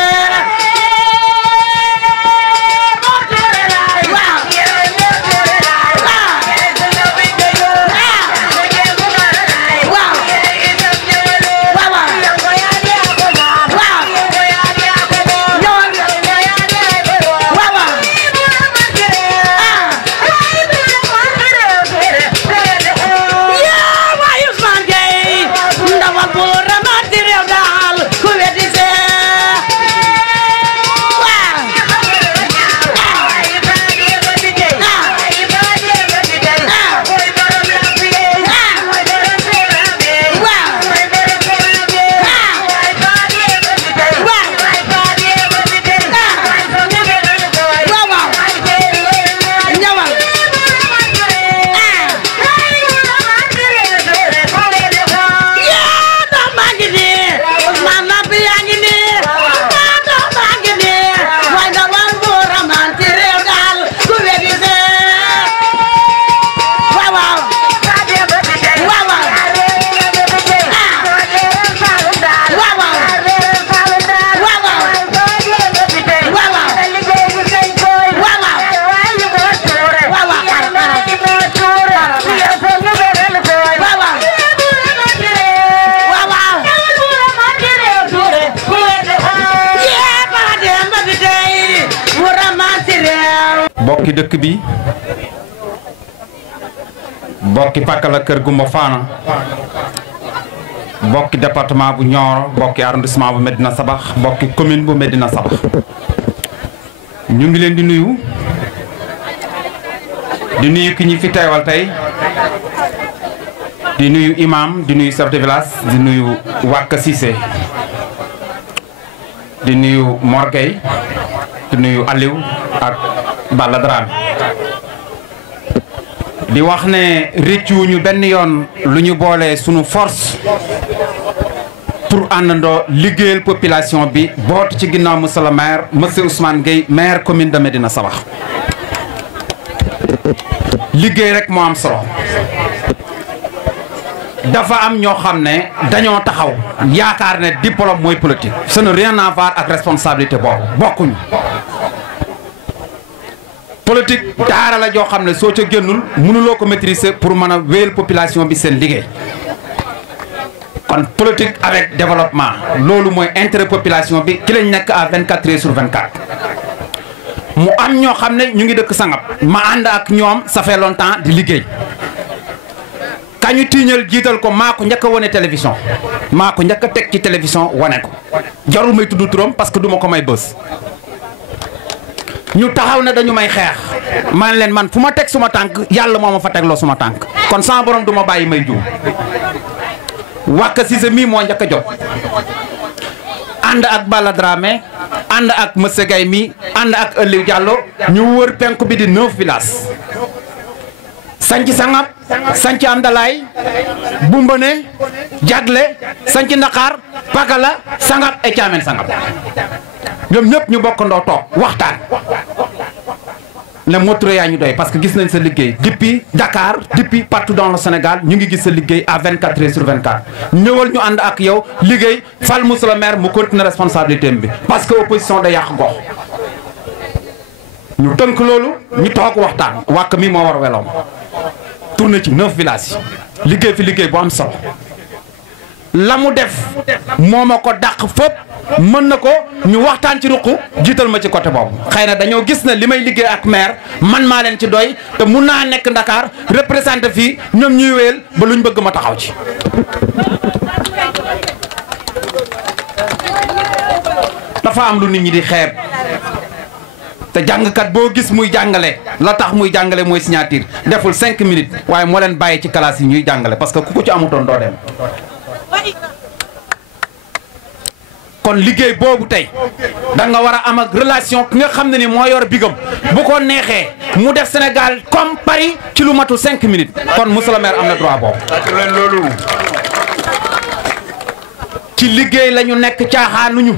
bokki dëkk bi bokki Pakala Kër Gumba Fana bokki département bu Nioro bokki arrondissement bu Medina Sabax bokki commune bu Medina Sabax ñu ngi leen di nuyu ki ñi fi teewal tey di nuyu imam di nuyu chef de village di nuyu Waka Cissé di nuyu Mor Gueye di nuyu Aliou ak Balla Dramé di wax ne rëccuwuñu benn yoon lu ñu boole sunu force pour àndandoo liggéeyal population bi bootu ci ginnaaw monsieur le maire monsieur Ousmane Gueye maire commune de Medina Sabax liggéey rek moo am solo dafa am ñoo xam ne dañoo taxaw yaakaar ne diplôme mooy politique ça n'a rien à voir ak responsabilité boobu bokkuñu politique daara la joo xam ne soo ca génnul mënuloo ko maîtriser pour mën a wéyal population bi seen liggéey kon politique avec développement loolu mooy intérêt population bi ci lañ nekk à 24 heures sur 24 mu am ñoo xam ne ñu ngi dëkk Sangap ma ànd ak ñoom ça fait longtemps di liggéey kañu tiiñal jiital ko maa ko njëkk a wane télévision maa ko njëkk a teg ci télévision wane ko jarul may tudd turam parce que duma ko may bës ñu taxaw ne dañu may xeex man leen man fu ma teg suma tànk yàlla moo ma fa tegloo suma tànk kon sama borom du ma bàyyi may juum Waka Cissé mii moo njëkk a jóg ànd ak Balla Dramé ànd ak monsieur Gueye mii ànd ak Aliou Diallo ñu wër penku bi di 9 villages sanc Sangap sanc Amdalaay Bumbane Jagle sanc Ndakaar Pakala Sangap et Thiamène Sangap ñoom ñëpp ñu bokkandoo toog waxtaan ne moture yaa ñu doy parce que gis nañ sa liggéey depuis Dakar depuis partout dans le Sénégal ñu ngi gis sa liggéey à 24 heures sur 24 ñëwal ñu ànd ak yow liggéey fal monsieur le maire mu continuer responsabilité bi parce que opposition da yàq gox ñu tënk loolu ñu toog waxtaan wàkk mi moo war weloom tourné ci 9 villages yi liggéey fi liggéey bu am solo la mu def moo ma ko dàq fépp mën na ko ñu waxtaan ci ruq jiital ma ci côté boobu xëy na dañoo gis ne li may liggéey ak maire man maa leen ci doy te mun naa nekk Dakar représenté fii ñoom ñuy wéyal ba luñ bëgg ma taxaw ci dafa am lu nit ñi di xeeb te jàngkat boo gis muy jàngale la tax muy jàngale mooy signature deful 5 minutes waaye moo leen bàyyi ci classe yi ñuy jàngale parce que ku ko ci amutoon doo dem kon liggéey boobu tey da nga war a am ak relation ki nga xam ne ni moo yor bigam bu ko neexee mu def Sénégal comme Paris ci lu matul 5 minutes kon monsieur le maire am na droit boobu loolu ci liggéey la ñu nekk caaxaanuñu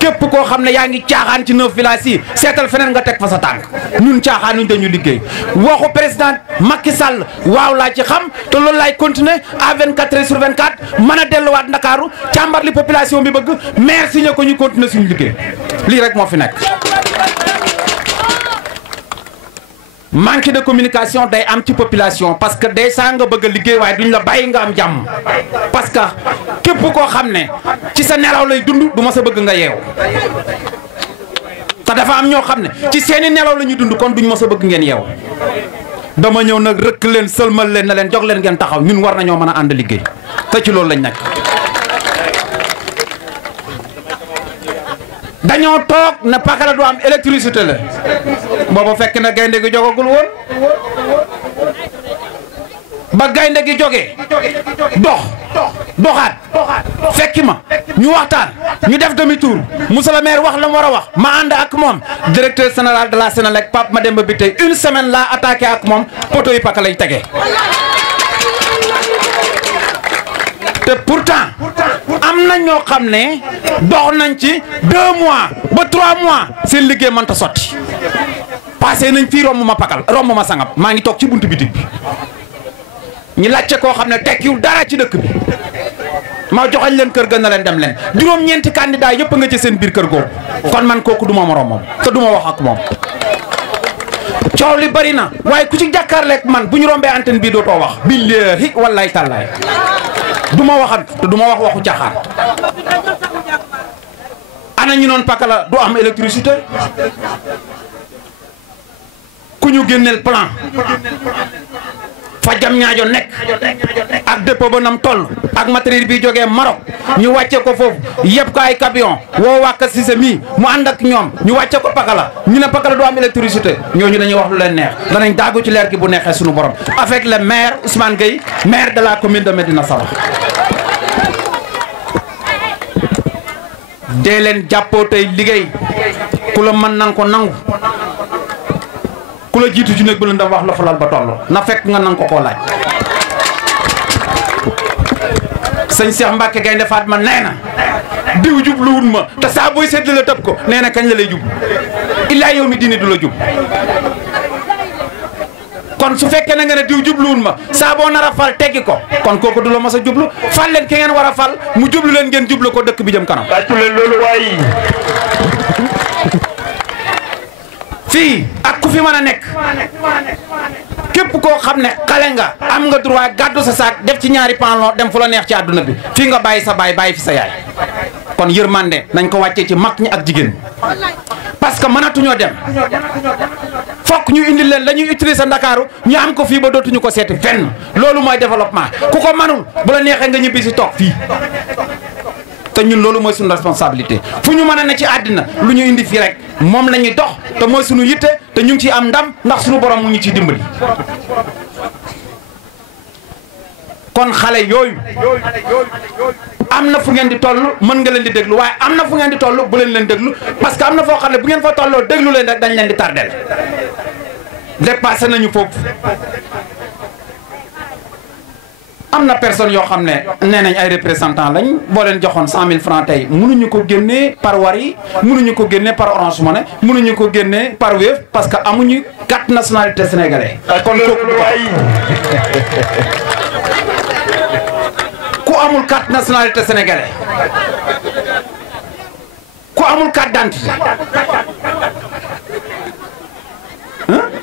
képp koo xam ne yaa ngi caaxaan ci 9 villages yi seetal feneen nga teg fa sa tànk ñun caaxaanuñ dañu liggéey waxu président Macky Sall waaw laa ci xam te loolu laay continuer à 24 heures sur 24 mën a delluwaat Ndakaaru càmbar li population bi bëgg maire signé ko ñu continuer suñu liggéey lii rek moo fi nekk. manque de communication day am ci population parce que day saa nga bëgg a liggéey waaye duñ la bàyyi nga am jàmm parce que képp koo xam ne ci sa nelaw lay dund du ma sa bëgg nga yeew te dafa am ñoo xam ne ci seeni nelaw la ñuy dund kon duñ ma sa bëgg ngeen yeew dama ñëw nag rëkk leen sëlmal leen na leen jox leen ngeen taxaw ñun war nañoo mën a ànd liggéey te ci loolu lañ nekk. dañoo toog ne Pakala du am électricité la booba fekk na gaynde gi jogagul woon ba gaynde gi jógee doxaat fekki ma ñu waxtaan ñu def demi tour monsieur le maire wax la mu war a wax ma ànd ak moom directeur général de la Sénélec Pape Mademba bi tey une semaine laa attaqué ak moom poto yi Pakala lay tegee te pourtant am na ñoo xam ne dox nañ ci 2 mois ba 3 mois seen liggéey mënta sotti passé nañ fii romb ma Pakal romb ma Sangap maa ngi toog ci buntu bitig bi ñu laajte koo xam ne tekkiwul dara ci dëkk bi ma joxañ leen kër ga na leen dem leen juróom-ñeenti candidat yëpp nga ci seen biir kër googu kon man kooku du ma morom moom te du ma wax ak moom coow li bari na waaye ku ci jàkkaarleeg man bu ñu rombee antenne bii dootoo wax billahi wallahi tallaay du ma waxat te du ma wax waxu caaxaan ana ñu noon Pakala du am électricité ku ñu génneel plan fa jam ñaajo nekk ak dépôt ba nam toll ak matériel bi jógee Maroc ñu wàcce ko foofu yëpp ko ay camion woo wàkka Cissé mii mu ànd ak ñoom ñu wàcce ko Pakala ñu ne Pakala du am électricité ñooñu dañuy wax lu leen neex danañ daagu ci leer gi bu neexee suñu borom avec le maire Ousmane Gueye maire de la commune de Médina Sabakh dee leen jàppoo tey liggéey ku la mën nanga ko nangu ku la jiitu ci néeg bu leen dam wax la fa lal ba toll na fekk nga nanga ko koo laaj sëñ Cheikh Mbacke Gaynde Fatma nee na diw jubluwul ma te saa booy seetlu la tëb ko nee na kañ la lay jub illaa yow mi diine du la jub kon su fekkee na nga ne diw jubluwul ma saa boo nar a fal teggi ko kon kooku du la mas a jublu fal leen ki ngeen war a fal mu jublu leen ngeen jublu ko dëkk bi jëm kanam. tàccu leen loolu waay. fii ak ku fi mën a nekk képp koo xam ne xale nga am nga droit gàddu sa saak def ci ñaari panlon dem fu la neex ci àdduna bi fii nga bàyyi sa baay bàyyi fi sa yaay kon yërmande nañ ko wàccee ci mag ñi ak jigéen ñi parce que mënatuñoo dem fokk ñu indil leen la ñuy utiliser Ndakaaru ñu am ko fii ba dootuñu ko seeti fenn loolu mooy développement ku ko manul bu la neexee nga ñibbi si toog fii te ñun loolu mooy suñu responsabilité fu ñu mën a ne ci àddina lu ñu indi fii rek moom la ñuy dox te mooy suñu yitte te ñu ngi ciy am ndam ndax suñu borom mu ngi ciy dimbali. kon xale yooyu am na fu ngeen di toll mën nga leen di déglu waaye am na fu ngeen di toll bu leen déglu parce que am na foo xam ne bu ngeen fa tolloo déglu leen rek dañ leen di tardel dépassé nañu foofu am na personne yoo xam ne nee nañ ay représentant lañ boo leen joxoon 100 000 francs tey mënuñu ko génnee par Wari mënuñu ko génnee par Orange Money mënuñu ko génnee par Wave parce que amuñu carte nationalité sénégalais. kon ku amul carte nationalité sénégalais ku amul carte d'identité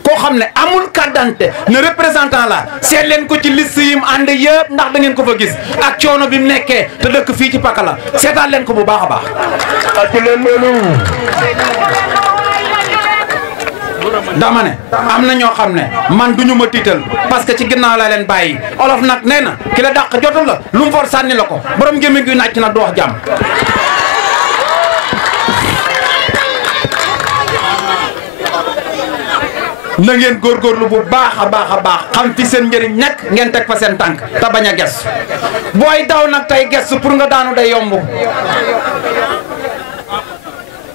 koo xam ne amul carte d'identité ne représentant la seet leen ko ci liste yi mu ànd yëpp ndax da ngeen ko fa gis ak coono bi mu nekkee te dëkk fii ci Pakala seetaan leen ko bu baax a baax. ak leen loolu. dama ne am na ñoo xam ne man duñu ma tiital parce que ci ginnaaw laa leen bàyyi olof nag nee na ki la dàq jotul la lu mu for sànni la ko borom gémmiñ gi nàcc na du wax jàmm. na ngeen góorgóorlu bu baax a baax xam fi seen njëriñ nekk ngeen teg fa seen tànk te bañ a ges booy daw nag tey ges pour nga daanu day yomb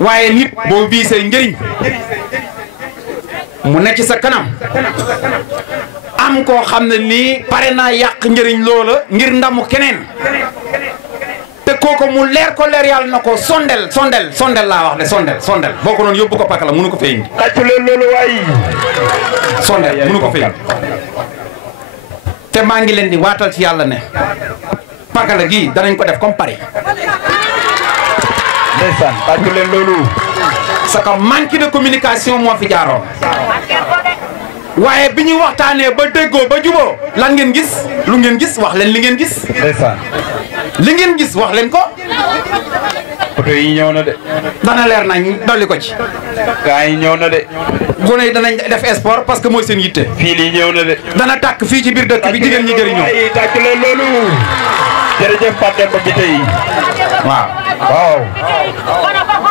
waaye nit boo viisee njëriñ mu nekk ci sa kanam am koo xam ne nii pare naa yàq njëriñ loola ngir ndamu keneen te kooku mu leer ko leer yàlla na ko sondel laa wax de sondel boo ko noonu yóbbu ko Pakala mënu ko fay indi. tàccu leen loolu waay. sondel mënu ko fay indi te maa ngi leen di waatal ci yàlla ne Pakala gii danañ ko def comme Paris. ndeysaan tàccu leen loolu. parce que manque de communication moo fi jaaroon. waaye bi ñu waxtaanee ba déggoo ba juboo lan ngeen gis lu ngeen gis wax leen li ngeen gis. ndeysaan li ngeen gis wax leen ko. oto yi ñëw na de. dana leer nañ dolli ko ci. gaa yi ñëw na de. gone yi danañ def sport parce que mooy seen yitte. fii lii ñëw na de. dana tàkk fii ci biir dëkk bi jigéen ñi jëriñoo. tàkk leen loolu. jërëjëf Pape Demba Bitèye yi. waaw.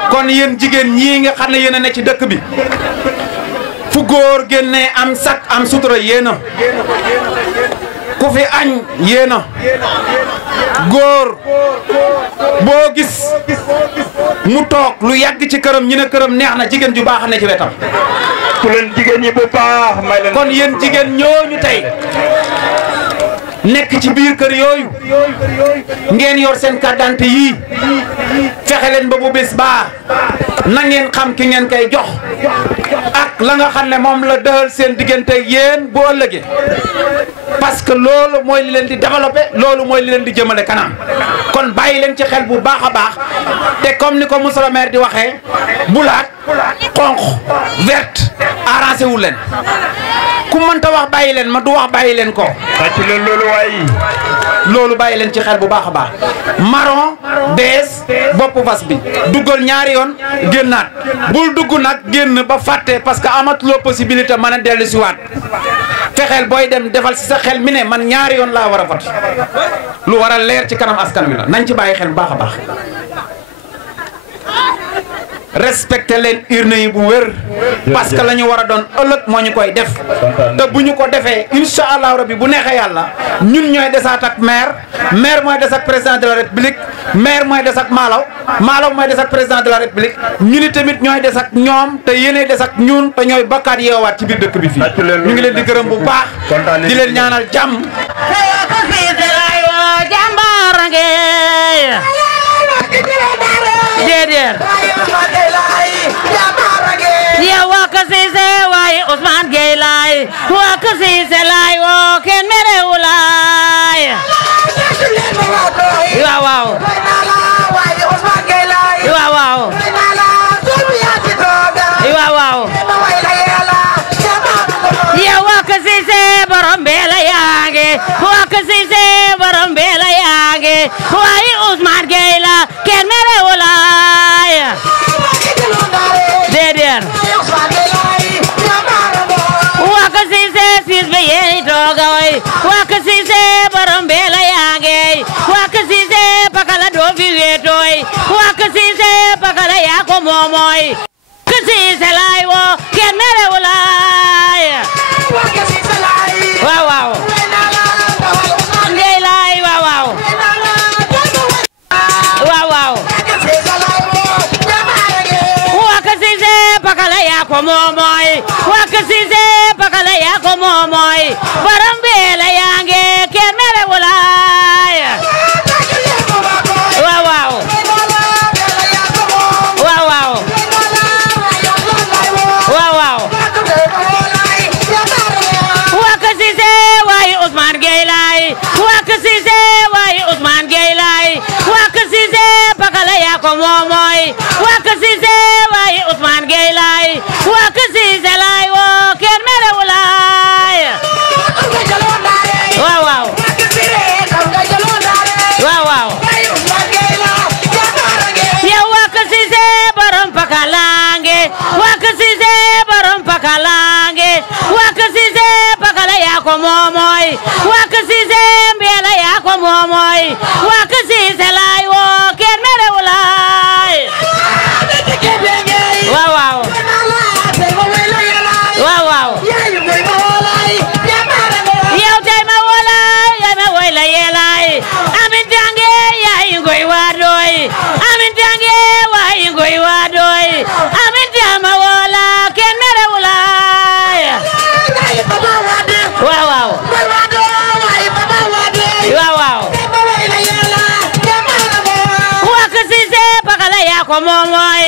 kon yéen jigéen ñii nga xam ne yéen a ne ci dëkk bi. fu góor génnee am sak am sutura yéena ku fi añ yéena góor boo gis mu toog lu yàgg ci këram ñu ne këram neex na jigéen ju baax ne ci wetam. ku leen jigéen ñi bu baax may leen. kon yéen jigéen ñooñu tey nekk ci biir kër yooyu ngeen yor seen carte d'identité yii fexe leen ba bu bés baa na ngeen xam ki ngeen koy jox ak la nga xam ne moom la dëhal seen diggante yéen bu ëllëgee parce que loolu mooy li leen di développé loolu mooy li leen di jëmale kanam kon bàyyi leen ci xel bu baax a baax te comme ni ko monsieur le maire di waxee bulaat xonq verte arrangé wu leen ku mënta wax bàyyi leen ma du wax bàyyi leen ko. tàcc leen loolu waay. loolu bàyyi leen ci xel bu baax a baax marron bees boppu fas bi duggal ñaari yoon génnaat bul dugg nag génn ba fàtte parce que amatuloo possibilité mën a dellu si waat fexeel booy dem defal si sa xel mi ne man ñaari yoon laa war a fat lu war a leer ci kanam askan wi la nañ ci bàyyi xel bu baax a baax. respecté leen urne yi bu wér parce que la ñu war a doon ëllëg moo ñu koy def te bu ñu ko defee incha allahu rabbi bu neexee yàlla ñun ñooy desaat ak maire mooy des ak président de la république maire mooy des ak maalaw mooy des ak président de la république ñun tamit ñooy des ak ñoom te yéenay des ak ñun te ñooy bakkaat yeewaat ci biir dëkk bi fii ñu ngi leen di gërëm bu baax di leen ñaanal jàmm. déedéet ya waa Kër Cissé waaye Ousmane Gueye laay waa Kër Cissé laay woo kenn merewu laay waaw waaw waaw waaw waaw waaw ya waa Kër Cissé borom beela yaange waa Kër Cissé borom beela yaange waaye Ousmane Gueye la kenn merewu laay déedéet waa Kër Cissé siis be yeey tooga way waa Kër Cissé borom beela yaange waa Kër Cissé Pakala doo fi weetooy waa Kër Cissé Pakala yaa ko moomoy Kër Cissé laay woo kenn merewu laay waaw waaw Gueye laay waaw waaw waaw waaw waa Kër Cissé Pakala yaa ko moomoy waa Kër Cissé borom beela yaange kenn mere wulaay waaw waaw waaw waaw waaw waaw Wack Cissé waaye Ousmane Gueye laay Wack Cissé waaye Ousmane Gueye laay Wack Cissé pakala yaa ko moomoy Wack Cissé waaye Ousmane Gueye laay Wack Cissé laay woo kenn mere wulaay waaw waaw waaw waaw yow Wack Cissé borom pakalange Wack Cissé borom pakalange Wack Cissé pakala yaa ko moomoy Wack Cissé mbeela yaa ko moomoy Wack Cissé laay woo kenn mere wulaay waaw waaw waaw waaw yow tey ma woola yaay ma woy la yeelaay amin tange yaay ngoy waa doy amin tange waay ngoy waa doy amin tama woola kenn mere wulaay waaw waaw waaw waaw Wack Cissé pakala yaa ko moomoy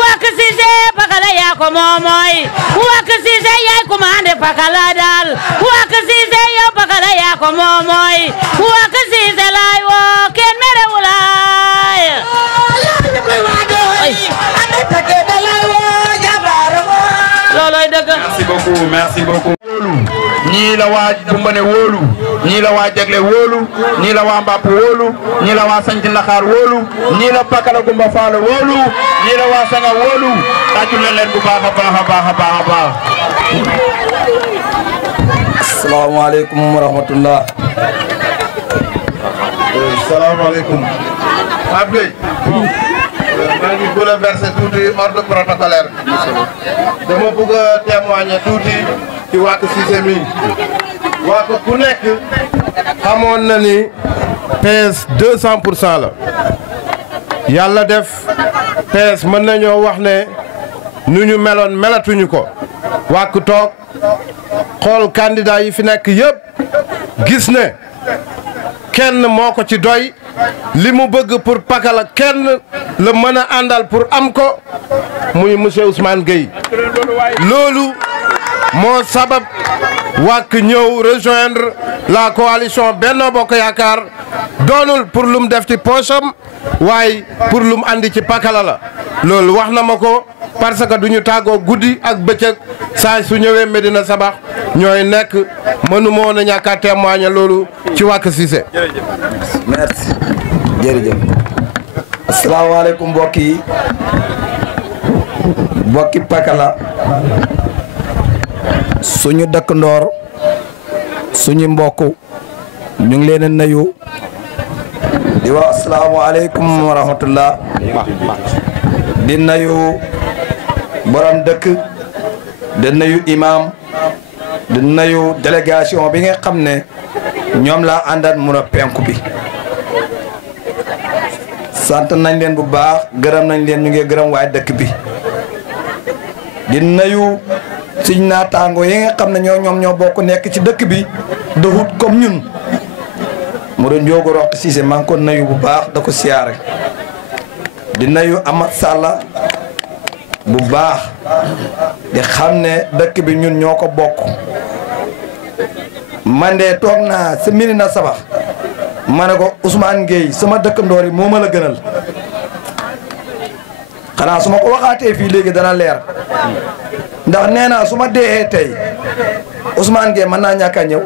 Wack Cissé pakala yaa ko moomoy Wack Cissé yaay kumande pakala daal Wack Cissé yow pakala yaa ko moomoy Wack Cissé laay woo kenn mere wulaay looloy dëgg merci beaucoup ñii la waa Bumbane wóolu ñii la waa Jagle wóolu ñii la waa Mbapp wóolu ñii la waa Sanc Ndaxaar wóolu ñii la Pakala Gumba Faala wóolu ñii la waa Sanga wóolu tàccu leen bu baax a baax a baax a baax a baax. asalaamaaleykum wa rahmatullah. salaamaaleykum. Abdoulaye. maa ngi bouleversé tuuti ordre protocolaire. dama bëgg a témoigner tuuti ci Wack Cissé mi. Wack ku nekk xamoon na ni PS 200% la. yàlla def PS mën nañoo wax ne nu ñu meloon melatuñu ko. Wack toog xool candidat yi fi nekk yëpp gis ne kenn moo ko ci doy li mu bëgg pour Pakala kenn la mën a àndal pour am ko muy monsieur Ousmane Gueye loolu moo sabab Wack ñëw rejoindre la coalition Benno Bokk Yaakaar doonul pour lu mu def ci poosam waaye pour lu mu andi ci Pakala la loolu wax na ma ko parce que duñu tàggoo guddi ak bëccëg saa su ñëwee Medina Sabax ñooy nekk mënu ma woon a ñàkk a témoigner loolu ci Wack Cissé. merci jërëjëf. asalaamaaleykum mbokk yi mbokki Pakala suñu dëkkandoor suñu mbokk ñu ngi leen a nuyu di wax asalaamaaleykum wa rahmatullah di nuyu borom dëkk di nuyu imam di nuyu délégation bi nga xam ne ñoom laa àndat mun a penku bi sant nañ leen bu baax gërëm nañ leen ñu ngi gërëm waaye dëkk bi di nuyu suñ naataango yi nga xam ne ñoom ñoo bokk nekk ci dëkk bi doxut comme ñun mu doon Njoogu Roq Cissé maa ngi ko nuyu bu baax da ko siyaare di nuyu Amat Salla bu baax di xam ne dëkk bi ñun ñoo ko bokk man de toog naa sa Medina Sabax ma ne ko Ousmane Gueye sama dëkkandoor yi moo ma la gënal xanaa su ma ko waxaatee fii léegi dana leer ndax nee naa su ma deexee tey Ousmane Gueye mën naa ñàkk a ñëw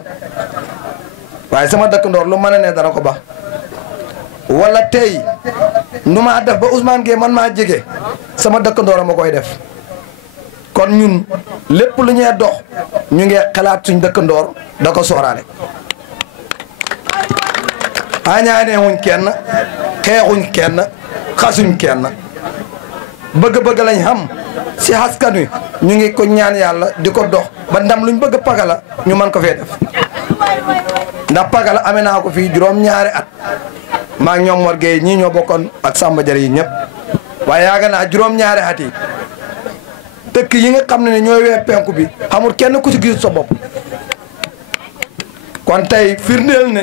waaye sama dëkkandoor lu mën a ne dana ko ba wala tey nu maa def ba Ousmane Gueye man maa jege sama dëkkandoor ma koy def kon ñun lépp lu ñuy dox ñu ngi xalaat suñ dëkkandoor da ko sooraale añaanee wuñ kenn xeexuñ kenn xasuñ kenn bëgg-bëgg lañ xam si askan wi ñu ngi ko ñaan yàlla di ko dox ba ndam luñ bëgg Pakala ñu mën ko fee def ndax Pakala amee naa ko fii juróom-ñaari at maa ngi ñoom Mor Gueye ñii ñoo bokkoon ak Samba Jara yi ñëpp waaye yaaga naa juróom-ñaari at yi dëkk yi nga xam ne ñooy wee penku bi xamul kenn ku si gisul sa bopp kon tey firndeel ne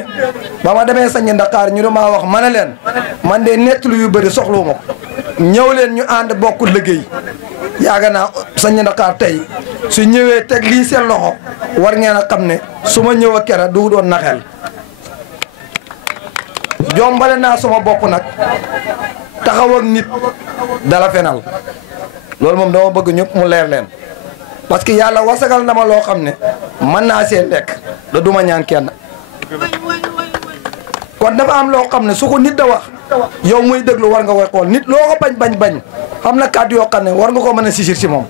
ba ma demee sañ Ndakaar ñu dama wax ma ne leen man de nettali yu bëri soxluwuma ko ñëw leen ñu ànd bokk liggéey yaaga naa sañ Ndakaar tey su ñëwee teg lii seen loxo war ngeen a xam ne su ma ñëw a kera du doon naxel jombale naa sama bopp nag taxaw ak nit dala fenal loolu moom dama bëgg ñëpp mu leer leen parce que yàlla wasagal na ma loo xam ne mën naa see lekk da duma ñaan kenn kon dafa am loo xam ne su ko nit da wax yow muy déglu war nga koy xool nit loo ko bañ xam na kàddu yoo xam ne war nga koo mën a sisir si moom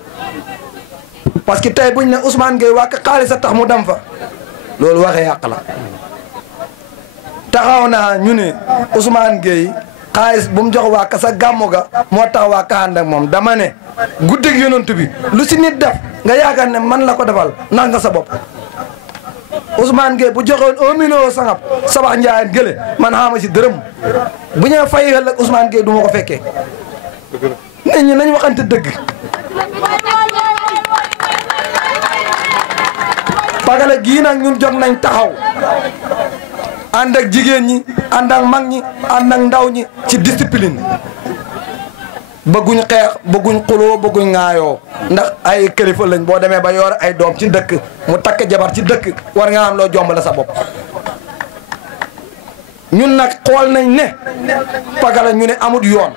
parce que tey buñ ne Ousmane Gueye wàkk xaalis a tax mu dem fa loolu waxee yàq la taxaw naa ñu ne Ousmane Gueye xaalis bu mu jox waa ka sa gàmmu ga moo tax waa ka ànd ak moom dama ne guddig yonent bi lu si nit def nga yaakaar ne man la ko defal nax nga sa bopp Ousmane Gueye bu joxewoon 1 million sangam sabax njaayeen gële man xaama si dërëm bu ñëwee fay ëllëg Ousmane Gueye du ma ko fekkee nit ñi nañ waxante dëgg Pagala gii nag ñun jot nañ taxaw ànd ak jigéen ñi ànd ak mag ñi ànd ak ndaw ñi ci discipline bëgguñ xeex bëgguñ xuloo bëgguñ ŋaayoo ndax ay kilifa lañ boo demee ba yor ay doom ci dëkk mu takk jabar ci dëkk war nga am loo jombale sa bopp ñun nag xool nañ ne Pagala ñu ne amut yoon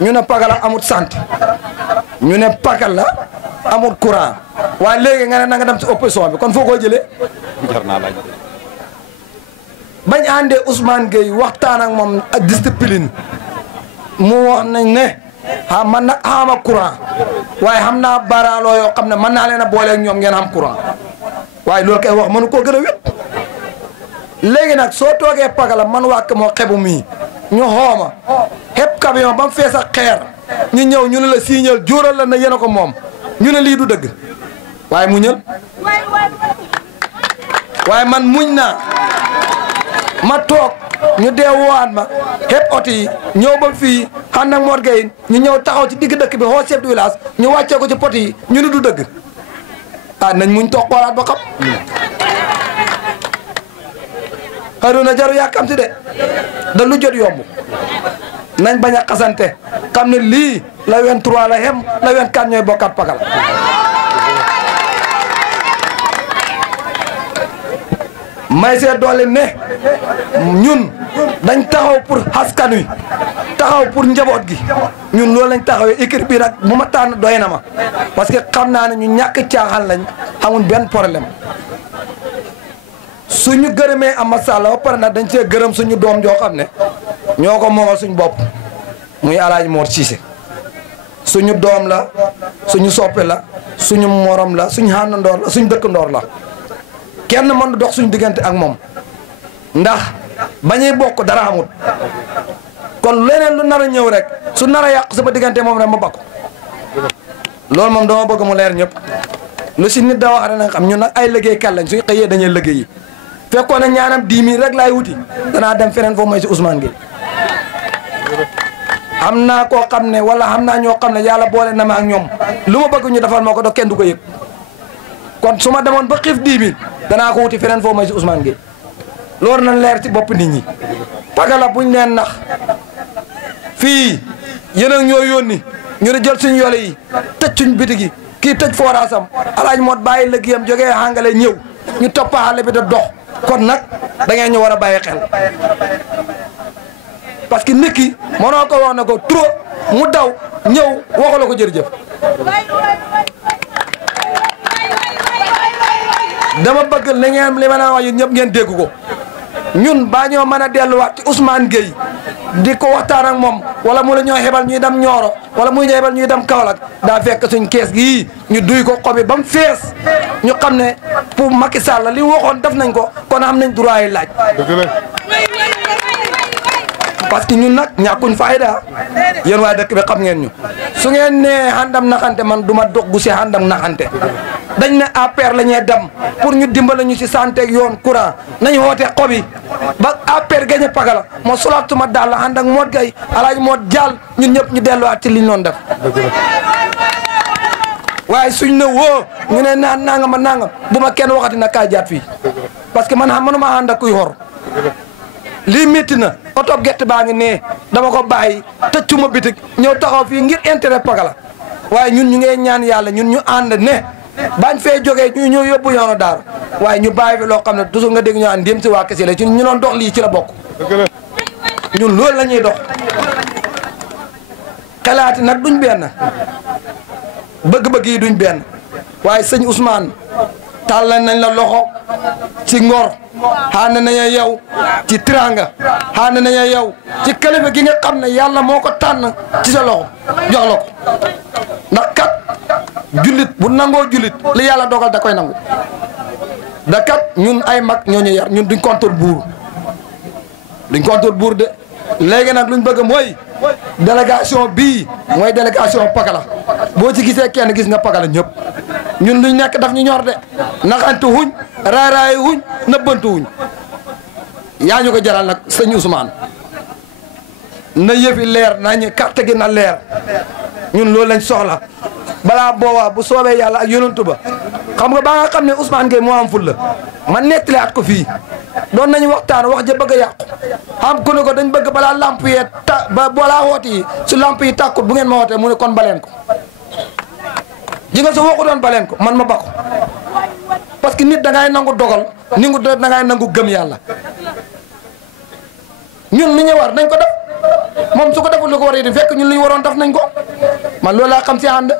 ñu ne Pagala amut santé ñu ne Pagala amut courant waaye léegi nga ne na nga dem ci opposition bi kon foo koo jëlee bañ àndee Ousmane Gueye waxtaan ak moom ak discipline mu wax nañ ne man nag xama courant waaye xam naa baaraaloo yoo xam ne mën naa leen a booleeg ñoom ngeen am courant waaye loolu kay wax mënu koo gën a wét léegi nag soo toogee Pagala man wàkk moo xebu mii ñu xooma xeb camion ba mu fees ak xeer ñu ñëw ñu ne la siiñal jóoral la na yéen a ko moom ñu ne lii du dëgg waaye muñal waaye man muñ naa ma toog ñu dee wowaat ma xeeb oto yi ñëw ba fii ànd ak Mor Gueye ñu ñëw taxaw ci digg dëkk bi xoo chef de village ñu wàccee ko ci pot yi ñu ne du dëgg ah nañ muñ toog xoolaat ba xam xaruna jaru yàkkamti de da lu jot yomb nañ bañ a xasante xam ne lii la 23 la xem la 24 ñooy bokkaat Pagala may see doole ne ñun dañ taxaw pour askan wi taxaw pour njaboot gi ñun loolu lañ taxawee équipe bi nag bu ma tànn doy na ma parce que xam naa ne ñu ñàkk caaxaan lañ xamul benn problème suñu gërëmee Ama Sall ba pare nag dañ cee gërëm suñu doom joo xam ne ñoo ko moomal suñu bopp muy Alaaji Mor Cissé suñu doom la suñu soppe la suñu morom la suñu xàndandoor la suñu dëkkandoor la kenn mën du dox suñu diggante ak moom ndax bañuy bokk dara amut kon leneen lu nar a ñëw rek su nar a yàq sama diggante moom rek ma bakko loolu moom dama bëgg mu leer ñëpp lu si nit da wax rek na nga xam ñun nag ay liggéeykat lañ suñu xëyee dañuy liggéey yi fekkoon ne ñaanam 10 000 rek laay wuti danaa dem feneen foofu mooy si Ousmane Gueye xam naa koo xam ne wala xam naa ñoo xam ne yàlla boole na ma ak ñoom lu ma bëgg ñu defal moo ko dox kenn du ko yëg kon su ma demoon ba xiif 10 000 danaa ko wuti feneen foofu mooy si Ousmane Gueye loolu na leer ci bopp nit ñi Pagala buñ leen nax fii yéen a ñoo yónni ñu ne jël suñ yole yi tëj suñ bitig yi kii tëj forasam Alaaji Mot bàyyi liggéeyam jógee Hangale ñëw ñu toppa xale bi da dox kon nag da ngeen ñu war a bàyyi xel parce que nit ki mënoo ko wax ne ko trop mu daw ñëw waxu la ko jërëjëf dama bëgg li ngeen li ma la wax yéen ñëpp ngeen dégg ko ñun baa ñoo mën a delluwaat ci Ousmane Gueye di ko waxtaan ak moom wala mu la ñoo xebal ñuy dem Nioro wala muy xebal ñuy dem Kaolack daa fekk suñ kees gii ñu duy ko xobi ba mu fees ñu xam ne pour Macky Sall li waxoon def nañ ko kon am nañ droit yi laaj. parce que ñun nag ñàkkuñ fayda yéen waa dëkk bi xam ngeen ñu su ngeen nee xandam naxante man du ma doggu si xandam naxante dañ ne APR la ñuy dem pour ñu dimbale ñu si santé ak yoon courant nañ woote xobi ba APR gañe Pagala moo solaat suma daal la ànd ak Mot Gueye Alaaji Mot Jall ñun ñëpp ñu delluwaat ci li ñu doon def waaye suñ ne woo ñu ne naan nangam a nangam bu ma kenn waxati na kaa jaat fii parce que man manuma ànd ak kuy xor lii métti na oto gerte baa ngi nee dama ko bàyyi tëccuma bitig ñëw taxaw fii ngir intérêt Pakala waaye ñun ñu ngee ñaan yàlla ñun ñu ànd ne bañ fee jógee ñu ñëw yóbbu yoonu daaru waaye ñu bàyyi fi loo xam ne toujours nga dégg ñu ànd ndéem si waa kese la ci ñu doon dox lii ci la bokk ñun loolu la ñuy dox xalaati nag duñ benn bëgg-bëgg yi duñ benn waaye sëñ Ousmane tàllal nañ la loxo ci ngor xaar nañ yow ci tiranga xaar nañ yow ci kilifa gi nga xam ne yàlla moo ko tànn ci sa loxo jox la ko ndax kat jullit bu nangoo jullit li yàlla dogal da koy nangu da kat ñun ay mag ñoo ñu yar ñun duñ kontoor buur de léegi nag luñ bëgg mooy délégation bii mooy délégation Pakala boo ci gisee kenn gis nga Pakala ñëpp ñun luñ nekk daf ñu ñor de naxantu wuñ raaraayu wuñ nëbbantu wuñ yaa ñu ko jaral nag sëñ Ousmane na yëfi leer nañu carte gi na leer ñun loolu lañ soxla balaa boobaa bu soobee yàlla ak yonantu ba xam nga ba nga xam ne Ousmane Gueye moo am ful la man nettali at ko fii doon nañu waxtaan wax ja bëgg a yàqu xam ku ne ko dañ bëgg balaa lamp yee ba balaa wooti yi su lamp yi tàkkut bu ngeen ma wootee mu ne kon baleen ko ji nga su waxu doon baleen ko man ma bakku parce que nit da ngay nangu dogal ni ngu da ngay nangu gëm yàlla ñun li ñu war nañ ko def moom su ko deful lu ko war a di fekk ñun li ñu waroon def nañ ko man loolu laa xam si ànd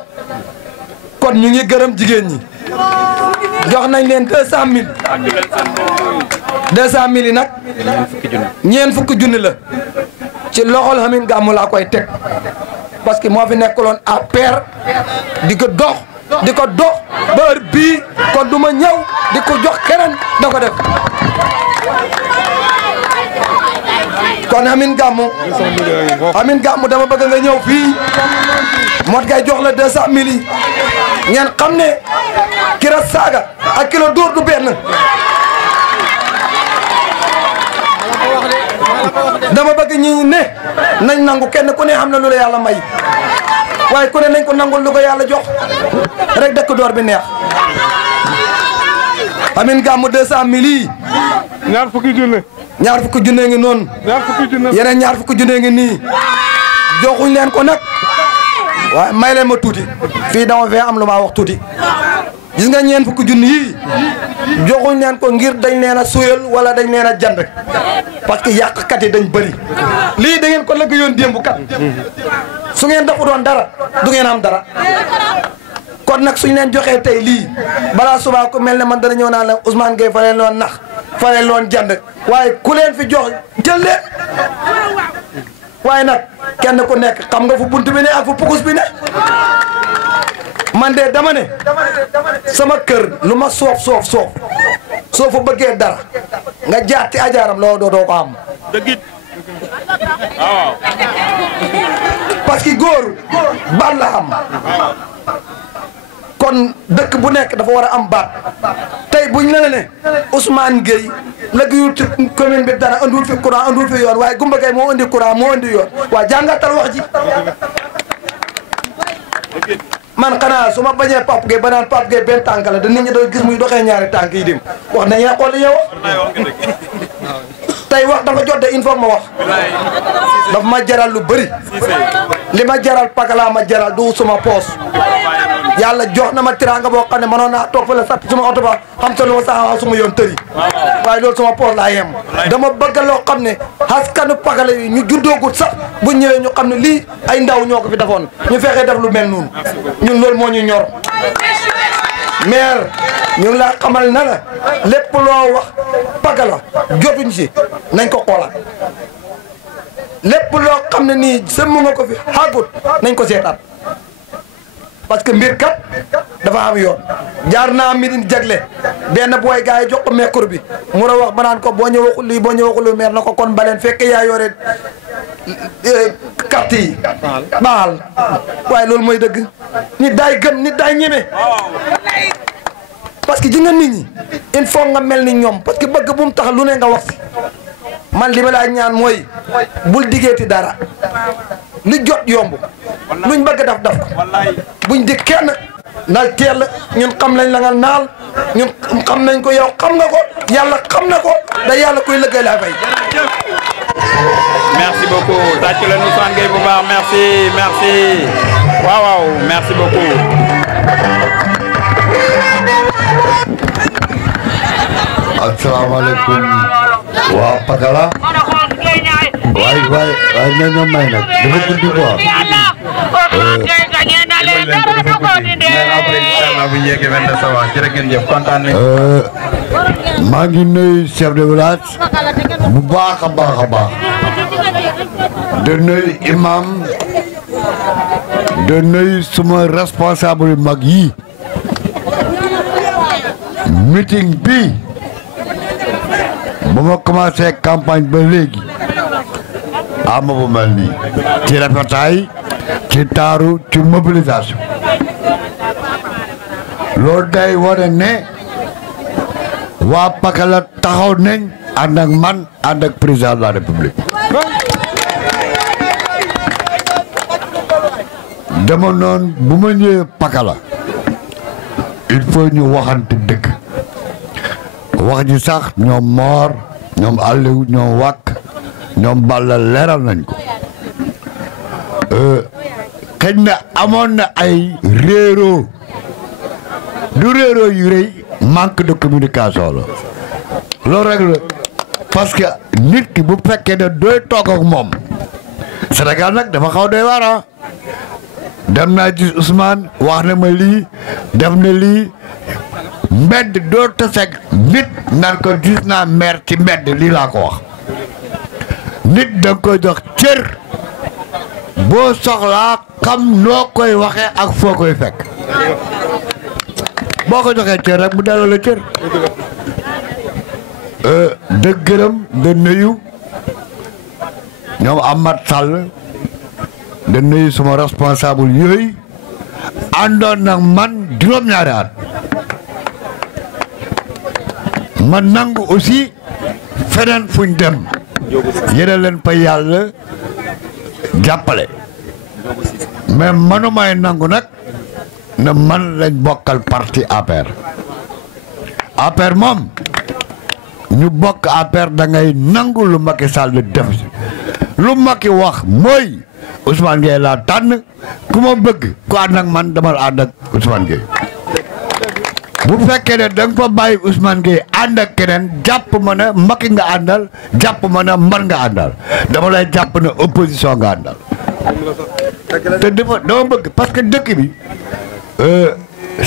kon ñu ngi gërëm jigéen ñi jox nañ leen 200000 200000 yi nag ñeent fukki junni la ci loxol Hamine Gamou laa koy teg parce que moo fi nekkuloon à pair di ko dox ba heure bii kon du ma ñëw di ko jox keneen da ko def kon Hamine Gamou dama bëgg nga ñëw fii mot ngay jox la 200000 yi ngeen xam ne kira saaga ak kilo dóor du benn dama bëgg ñi ne nañ nangu kenn ku ne xam na lu la yàlla may waaye ku ne nañ ko nangul lu ko yàlla jox rek dëkk door bi neex Hamine Gamou 200000 yi ñaar fukki junne ngi noonu yeneen ñaar fukki junne ngi nii joxuñ leen ko nag waaye may leen ma tuuti fii dama fee am lu ma wax tuuti gis nga ñeen fukki junni yii joxuñ leen ko ngir dañ leen a suyal wala dañ leen a jand parce que yàqkat yi dañ bëri lii da ngeen ko liggéeyoon démb kat su ngeen defu doon dara du ngeen am dara kon nag suñ leen joxee tey lii balaa subaa ku mel ne man dana ñëw naan la Ousmane Gueye fa leen loon nax fa leen loon jand waaye ku leen fi jox jël leen waaye nag kenn ku nekk xam nga fu bunt bi ne ak fu pukus bi ne man de dama ne sama kër lu ma soof soo fa bëggee dara nga jaati ajaaram loo doo ko am parce que góor baat la am kon dëkk bu nekk dafa war a am baat tey buñ la ne Ousmane Gueye lëggéeyul ci commune bi dara andiwul fi courant andiwul fi yoon waaye Goumba Gueye moo indi courant moo indi yoon waaye jàngatal wax ji man xanaa su ma bañee Pape Gueye ba naan Pape Gueye benn tànk la da nit ñi doon gis muy doxee ñaari tànk yi dem wax nañu xool li yow tey wax dafa jot de il faut ma wax daf ma jaral lu bëri li ma jaral Pakala ma jaral du suma poos yàlla jox na ma tiranga boo xam ne mënoon naa toog fële sax suma oto ba xam sa lu ma sax suma yoon tëri waaye loolu suma poos laa yem dama bëgg loo xam ne askanu Pakala yi ñu juddoogut sax bu ñëwee ñu xam ne lii ay ndaw ñoo ko fi defoon ñu fexee def lu mel noonu ñun loolu moo ñu ñor maire ñu ngi laa xamal na la lépp loo wax Pakala jotuñ si nañ ko xoolaat lépp loo xam ne nii sëmm nga ko fi xaagut nañ ko seetaat parce que mbir kat dafa am yoon jaar naa Médine jagle benn booy gars yi jox ko micro bi mu a wax ba naan ko boo ñëwaxul lii boo ñëwaxul maire na ko kon baleen fekk yaa yore carte yi baal waaye loolu mooy dëgg nit daay gëm nit daay ñeme parce que ji nga nit ñi il faut nga mel ni ñoom parce que bëgg bu mu tax lu ne nga wax si man li ma laa ñaan mooy bul diggeeti dara lu jot yomb luñ bëgg daf ko buñ dig kenn na teel ñun xam nañ la nga naal ñun xam nañ ko yow xam nga ko yàlla xam na ko da yàlla koy liggéey laa fay. merci beaucoup tàcc leen Ousmane Gueye bu baax merci merci waaw waaw merci beaucoup. asalaamaaleykum waa Pakala waay nee na may nag dafa guddi quoi maa ngi nuyu chef de village bu baax a baax a baax de nuyu imam de nuyu suma responsable yu mag yi meeting bi ba ma commencé campagne ba léegi ama bu mel nii ci rafetaay ci taaru ci mobilisation loolu day wane ne waa Pakala taxaw nañ ànd ak man ànd ak président de la république dama noon bu ma ñëwee Pakala il faut ñu waxante dëgg wax ji sax ñoom Mor ñoom Aliou ñoom Wàkk ñoom Balla leeral nañ ko xëy na amoon na ay réeroo du réeroo yu rëy manque de communication la loolu rek la parce que nit ki bu fekkee ne dooy toog ak moom Sénégal nag dafa xaw doy waar dem naa gis Ousmane wax na ma lii def na lii mbedd doo taseeg nit naan ko gis naa maire ci mbedd lii laa ko wax nit da nga koy jox cër boo soxlaa xam noo koy waxee ak foo koy fekk boo ko joxee cër rek mu delloo la cër de gërëm de nuyu ñoom Amath Sall de nuyu suma responsable yooyu àndoon nag man juróom-ñaari at ma nangu aussi feneen fuñ dem yéene leen fa yàlla jàppale mais manumay nangu nag ne man lañ bokkal parti APR APR moom ñu bokk APR da ngay nangu lu Macky Sall def lu Macky wax mooy Ousmane Gueye laa tànn ku ma bëgg ku ànd ak man damal ànd ak Ousmane Gueye bu fekkee ne da nga fa bàyyi Ousmane Gueye ànd ak keneen jàpp ma ne Macky nga àndal jàpp ma ne man nga àndal dama lay jàpp ne opposition nga àndal te dama bëgg parce que dëkk bi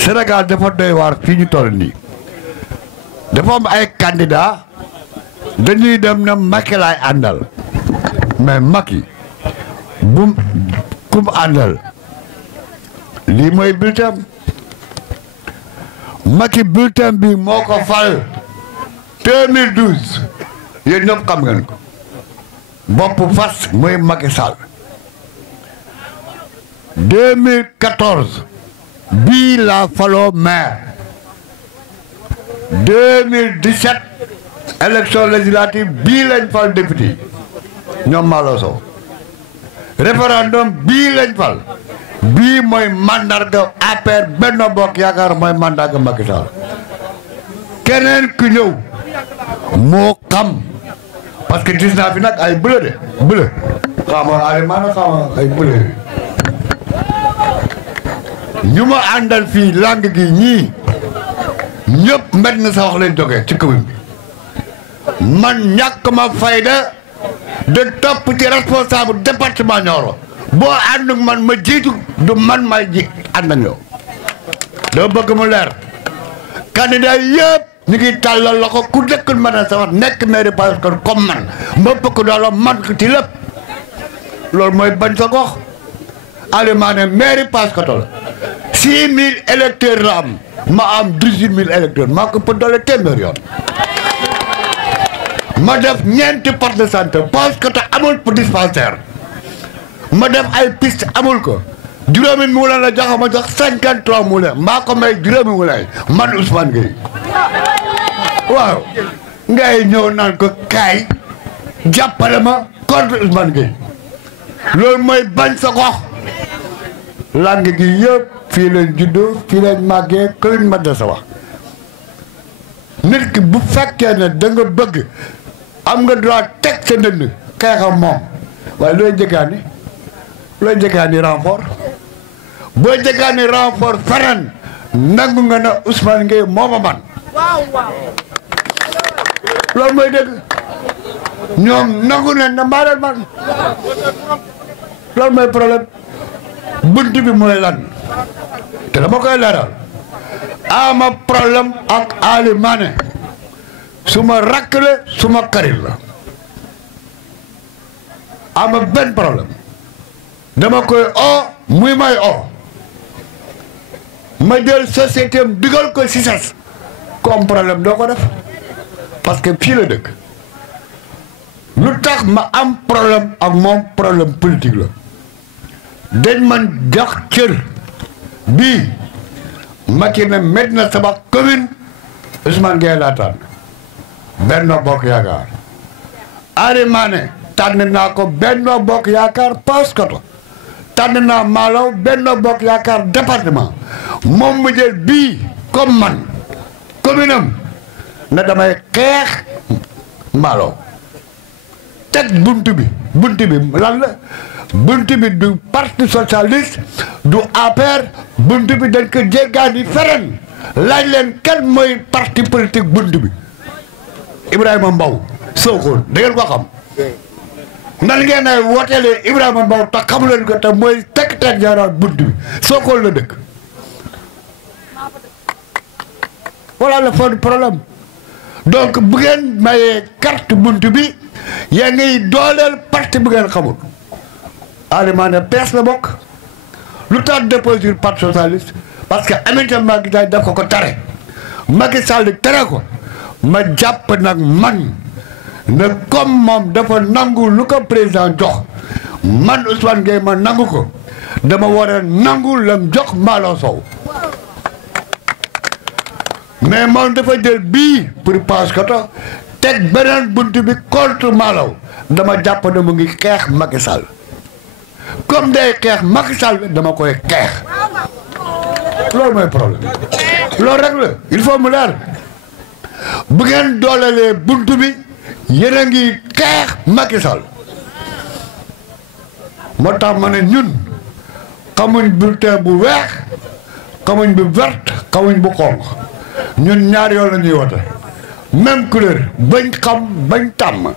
Sénégal dafa doy waar fii ñu toll nii dafa am ay candidat dañuy dem na Macky laay àndal mais Macky bu kum àndal lii mooy bulletin Macky bulletin bi moo ko fal 2012 yéen ñëpp xam ngeen ko bopp fas mooy Macky Sall 2014 bii la faloo maire 2017 élection législative bii lañ fal député ñoom Malo Sow référendum bii lañ fal bii mooy mandarga APR Benno Bokk Yaakaar mooy mandarga Macky Sall keneen ku ñëw moo xam parce que gis naa fi nag ay bleu de bleu xama alimaana xama ay bleu ñu ma àndal fii lang gi ñii ñëpp mbet na sa wax leen jógee ci commune bi man ñàkk ma fayda de topp ci responsable département Nioro boo ànd ak man ma jiitu du man may ji ànd ak yow doo bëgg mu leer candidat yëpp ñu ngi tàllal loxo ku dëkkul mën a sa wax nekk mairie Paoskoto comme man ma bëgg doolo man ci lépp loolu mooy bañ sa gox alimaane mairie Paoskoto la 6000 électeurs la am ma am 18000 électeurs maa ko ëpp doole téeméer yoon ma def ñeenti poste de santé Paoskoto amul pour dispensaire ma def ay piste amul ko juróomi moulin la jox ma jox 53 moulin maa ko may juróomi moulin man Ousmane Gueye waaw ngay ñëw naan ko kaay jàppale ma contre Ousmane Gueye loolu mooy bañ sa gox lang gi yëpp fii lañ juddoo fii lañ màggee commune Médina Sabakh nit ki bu fekkee ne da nga bëgg am nga droit teg sa ndënd xeexam moom waaye looy jëgaani renfort boo jëgaani renfort feneen nangu nga na Ousmane Gueye mooma man loolu mooy dëgg ñoom nangu ne na maa leen man loolu mooy problème bunt bi mooy lan te dama koy leeral ama problème ak Ali Mané suma rakk la suma xarit la ama benn problème dama koy o muy may o ma jël société am digal ko si sas ko am problème doo ko def parce que fii la dëkk lu tax ma am problème ak moom problème politique la dañ man jox cër bii Macky ne Médina Sabakh commune Ousmane Gueye laa tànn Benno Bokk Yaakaar Ali Mané tànn naa ko Benno Bokk Yaakaar Paoskoto tànn naa Malaw Benno Bokk Yaakaar département moom mu jël bii comme man commune am na damay xeex Malaw teg buntu bi lan la buntu bi du parti socialiste du APR buntu bi dañ ko jéggaani feneen laaj leen kan mooy parti politique buntu bi Ibrahima Mbow Sokone da ngeen ko xam nan ngeen ay wooteelee Ibrahima Mbow te xamu leen ko te mooy secrétaire général buntu bi Sokone la dëkk voilà le fond du problème donc bu ngeen mayee carte buntu bi yaa ngi dooleel parti bu ngeen xamul Ali Mané PS la bokk lu tax déposé parti socialiste parce que Aminata Mbengue Ndiaye daf ko tere Macky Sall tere ko ma jàpp nag man ne comme moom dafa nangu lu ko président jox man Ousmane Gueye ma nangu ko dama war a nangu lam jox Malaw Sow mais moom dafa jël bii pour Paoskoto teg beneen buntu bi contre Malaw dama jàpp ne mu ngi xeex Macky Sall comme day xeex Macky Sall dama koy xeex loolu mooy problème loolu rek la il faut mu leer bu ngeen doolelee buntu bi yéen a ngi xeex Macky Sall moo tax ma ne ñun xamuñ bulletin bu weex xamuñ bu vert xamuñ bu xonq ñun ñaar yoon la ñuy wote même couleur bañ xam bañ tàmm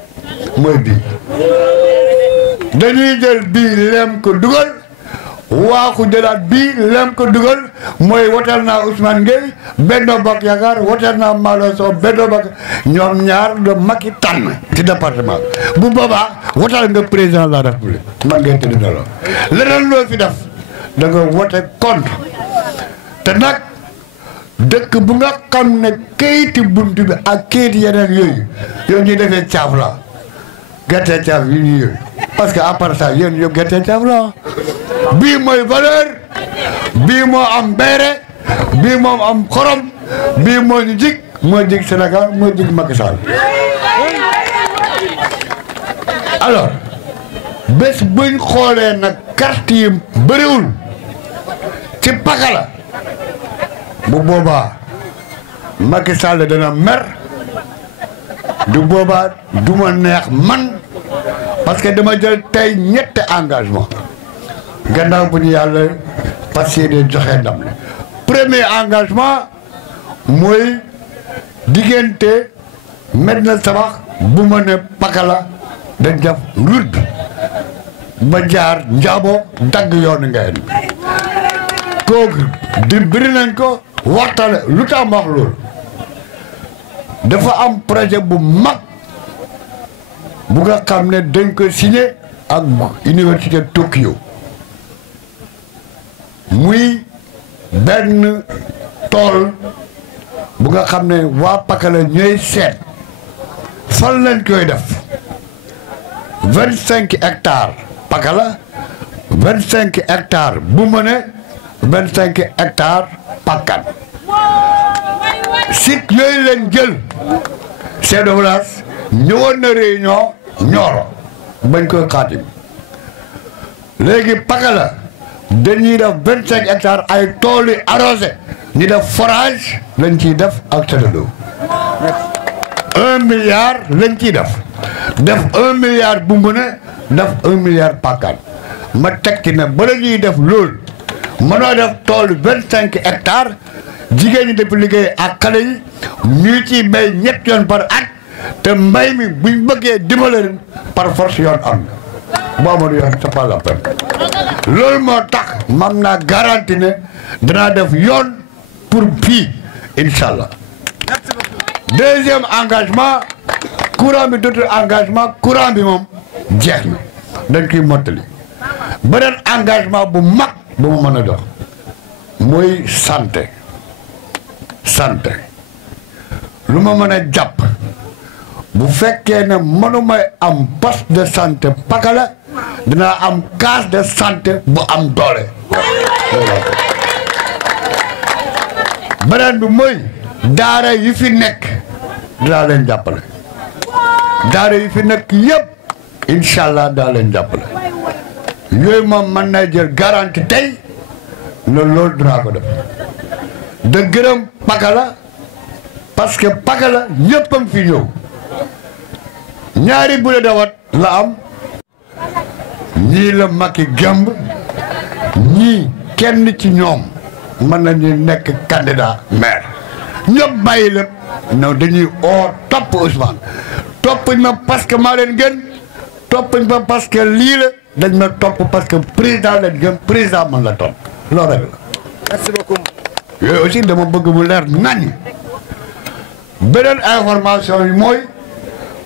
mooy bii dañuy jël bii lem ko dugal waaxu jëlaat bii lem ko dugal mooy wotal naa Ousmane Gueye Benno Bokk Yaakaar wotal naa Malaw Sow Benno Bokk ñoom ñaar la Macky tànn ci département bu boobaa wotal nga président de la République man ngay tëdd daloo leneen loo fi def da nga wote contre te nag dëkk bu nga xam ne kayiti buntu bi ak kayiti yeneen yooyu ñuy defee caaf la gerte caaf yi ñuy yooyu parce que à part ça yéen yëpp gerte caaf la bii mooy valeur bii moo am beere bii moom am xorom bii moo ñu jig moo jig Sénégal moo jig Macky Sall alors bés buñ xoolee nag carte yi bëriwul ci pakala bu boobaa Macky Sall dana mer du boobaa du ma neex man parce que dama jël tey ñetti engagement gannaaw bu ñu yàlla parce que joxe ndam la premier engagement mooy diggante Médina Sabakh bu ma ne pakala dañ def route bi ba jaar njaabo dagg yoonu ngeen kooku di biri nañ ko waxtaane lu tax ma wax loolu dafa am projet bu mag bu nga xam ne dañ ko signé ak université Tokyo muy benn tool bu nga xam ne waa Pakala ñooy seet fan lañ koy def 25 hectares Pakala 25 hectares bu ma ne 25 hectares Pakkan site yooyu leen jël chef de village ñëwoon na réunion Nioro bañ koy xaatim léegi Pakala dañuy def 25 hectares ay tool yu arrosé ñu def forage lañ ciy def ak Sénégal 1 milliard lañ ciy def 1 milliard bu mu ne def 1 milliard pakkaan ma teg ci ne bala ñuy def loolu mënoo def tool 25 hectares jigéen ñi dafa liggéey ak xale yi ñu ciy bay 7 yoon par at te mbay mi buñ bëggee dimbale par force yoon am na boo amul yoon c'est pas la peine loolu moo tax man naa garanti ne danaa def yoon pour fii incha allah. deuxième engagement courant bi dootul engagement courant bi moom jeex na dañ koy mottali beneen engagement bu mag bu mu mën a dox mooy santé lu ma mën a jàpp bu fekkee ne mënuma am poste de santé Pakala dinaa am case de santé bu am doole. beneen bi mooy daara yi fi nekk dinaa leen jàppale daara yi fi nekk yëpp incha allah daa leen jàppale yooyu moom mën naa jël garantie tey loolu dinaa ko def de gërëm Pakala parce que Pakala ñëppam fi ñëw ñaari bule dawat la am ñii la Macky gemb ñii kenn ci ñoom mën nañu nekk candidat maire ñëpp bàyyi lépp non dañuy oo topp Ousmane toppuñ ma parce que maa leen gën toppuñ ma parce que lii la dañ ma topp parce que président leen gën président man la topp loolu rek la. Merci beaucoup. yooyu aussi dama bëgg mu leer nañ beneen information yi mooy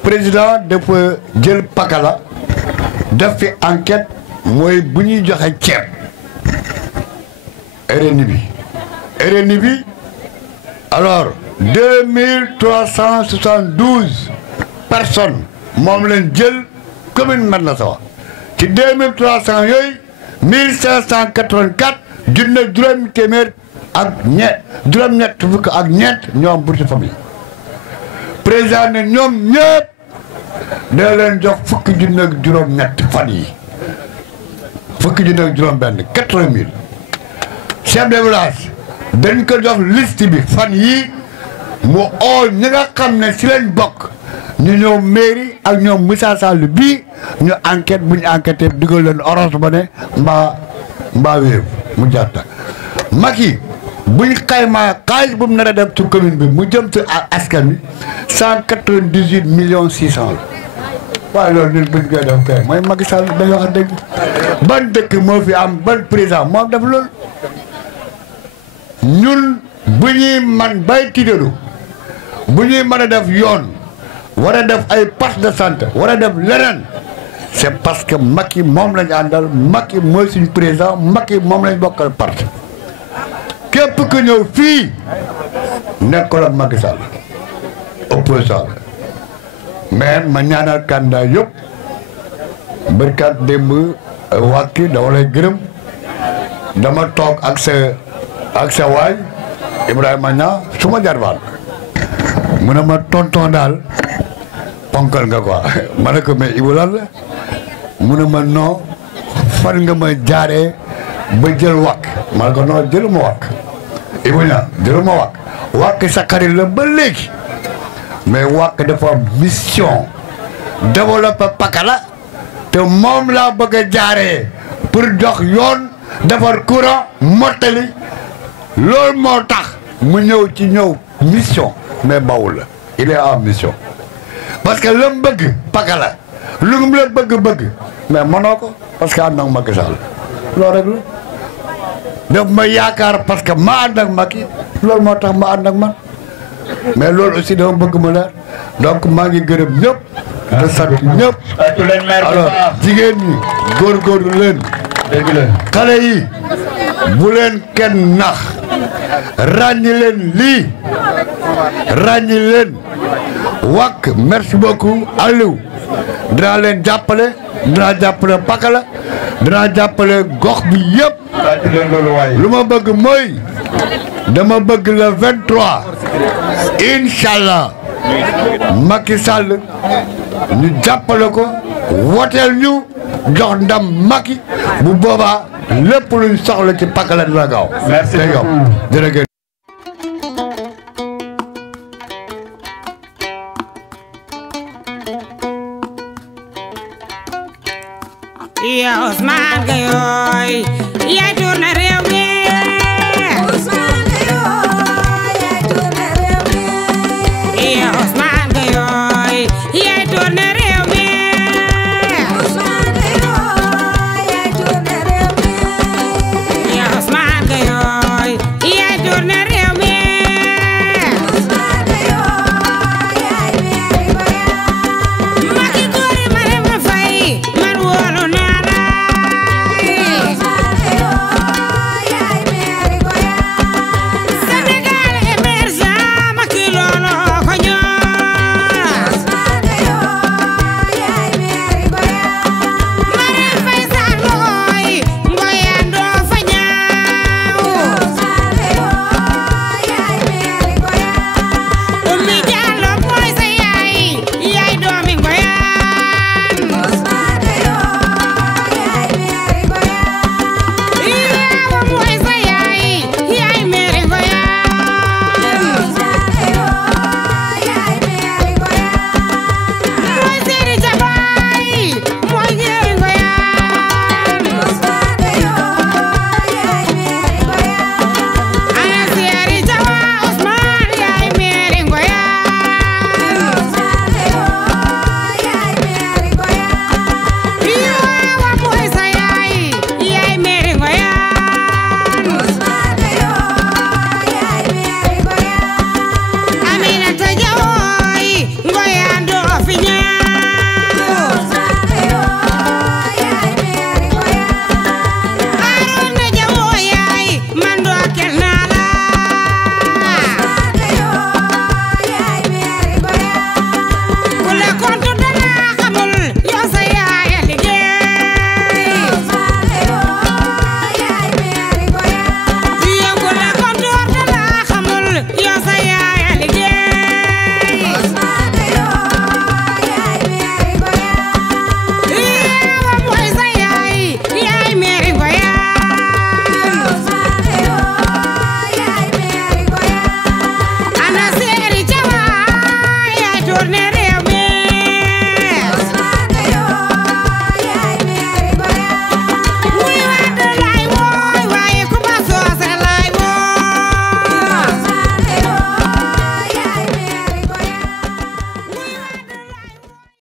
président dafa jël Pakala def fi enquête mooy bu ñuy joxe ceeb RNI bi alors 2372 personnes moom leen jël commune Medina Sabakh ci 2300 yooyu 1584 junne juróomi téeméer ak juróom-ñett fukk ak ñeent ñoo am bourse famille président ne ñoom ñëpp dina leen jox fukki junne ak juróom-ñett fan yi fukki junne ak juróom-benn 80 000 chef de village dañ ko jox liste bi fan yii mu oo ñi nga xam ne si leen bokk ñu ñëw mairie ak ñoom Moussa Sall bii ñu enquête bu ñu enquêté digal leen orange ba ne mbaa wéew mu jàtta Macky buñ xaymaa xaalis bu mu nar a def ci commune bi mu jëm ci askan bi 198 millions 600 la waaye loolu ñun buñ koy def kay mooy Macky Sall dañu wax dëgg ban dëkk moo fi am ban président moo def loolu ñun bu ñuy man bay tiitaru bu ñuy mën a def yoon war a def ay poste de santé war a def leneen c'est parce que Macky moom lañ àndal Macky mooy suñu président Macky moom lañ bokkal parti képp ku ñëw fii nekkul ak Macky Sall opposant mais ma ñaanal candidat yëpp bërkat démb wàkki dama lay gërëm dama toog ak sa waay Ibrahima Niang su ma jarbaat mu ne ma tonton daal ponkal nga quoi ma ne ko mais Ibou lan la mu ne ma non fan nga ma jaaree ba jël wàkk ma ne ko non jëluma wàkk Ibou Niang jëluma wàkk sa xarit la ba léegi mais wàkk dafa mission développer Pakala te moom laa bëgg a jaaree pour jox yoon defar courant mottali loolu moo tax mu ñëw ci mission mais bawul la il est en mission parce que la mu bëgg Pakala lu mu la bëgg mais mënoo ko parce que ànd ak Macky Sall loolu rek la daf ma yaakaar parce que ma ànd ak Macky loolu moo tax ma ànd ak man mais loolu aussi dama bëgg mu leer donc maa ngi gërëm ñëpp de sant ñëpp alors jigéen ñi góorgóorlu leen xale yi bu leen kenn nax ràññi leen lii ràññi leen wàkk merci beaucoup Aliou dinaa leen jàppale dinaa jàppale Pakala dinaa jàppale gox bi yëpp lu ma bëgg mooy dama bëgg le 23 inchallah Macky Sall ñu jàppale ko woteel ñu jox ndam Macky bu boobaa lépp luñ soxla ci Pakala dina gaaw. merci beaucoup jërëjëf. Ya Ousmane Gueye yaay tourné réew mi. Ousmane Gueye yaay tourné réew mi.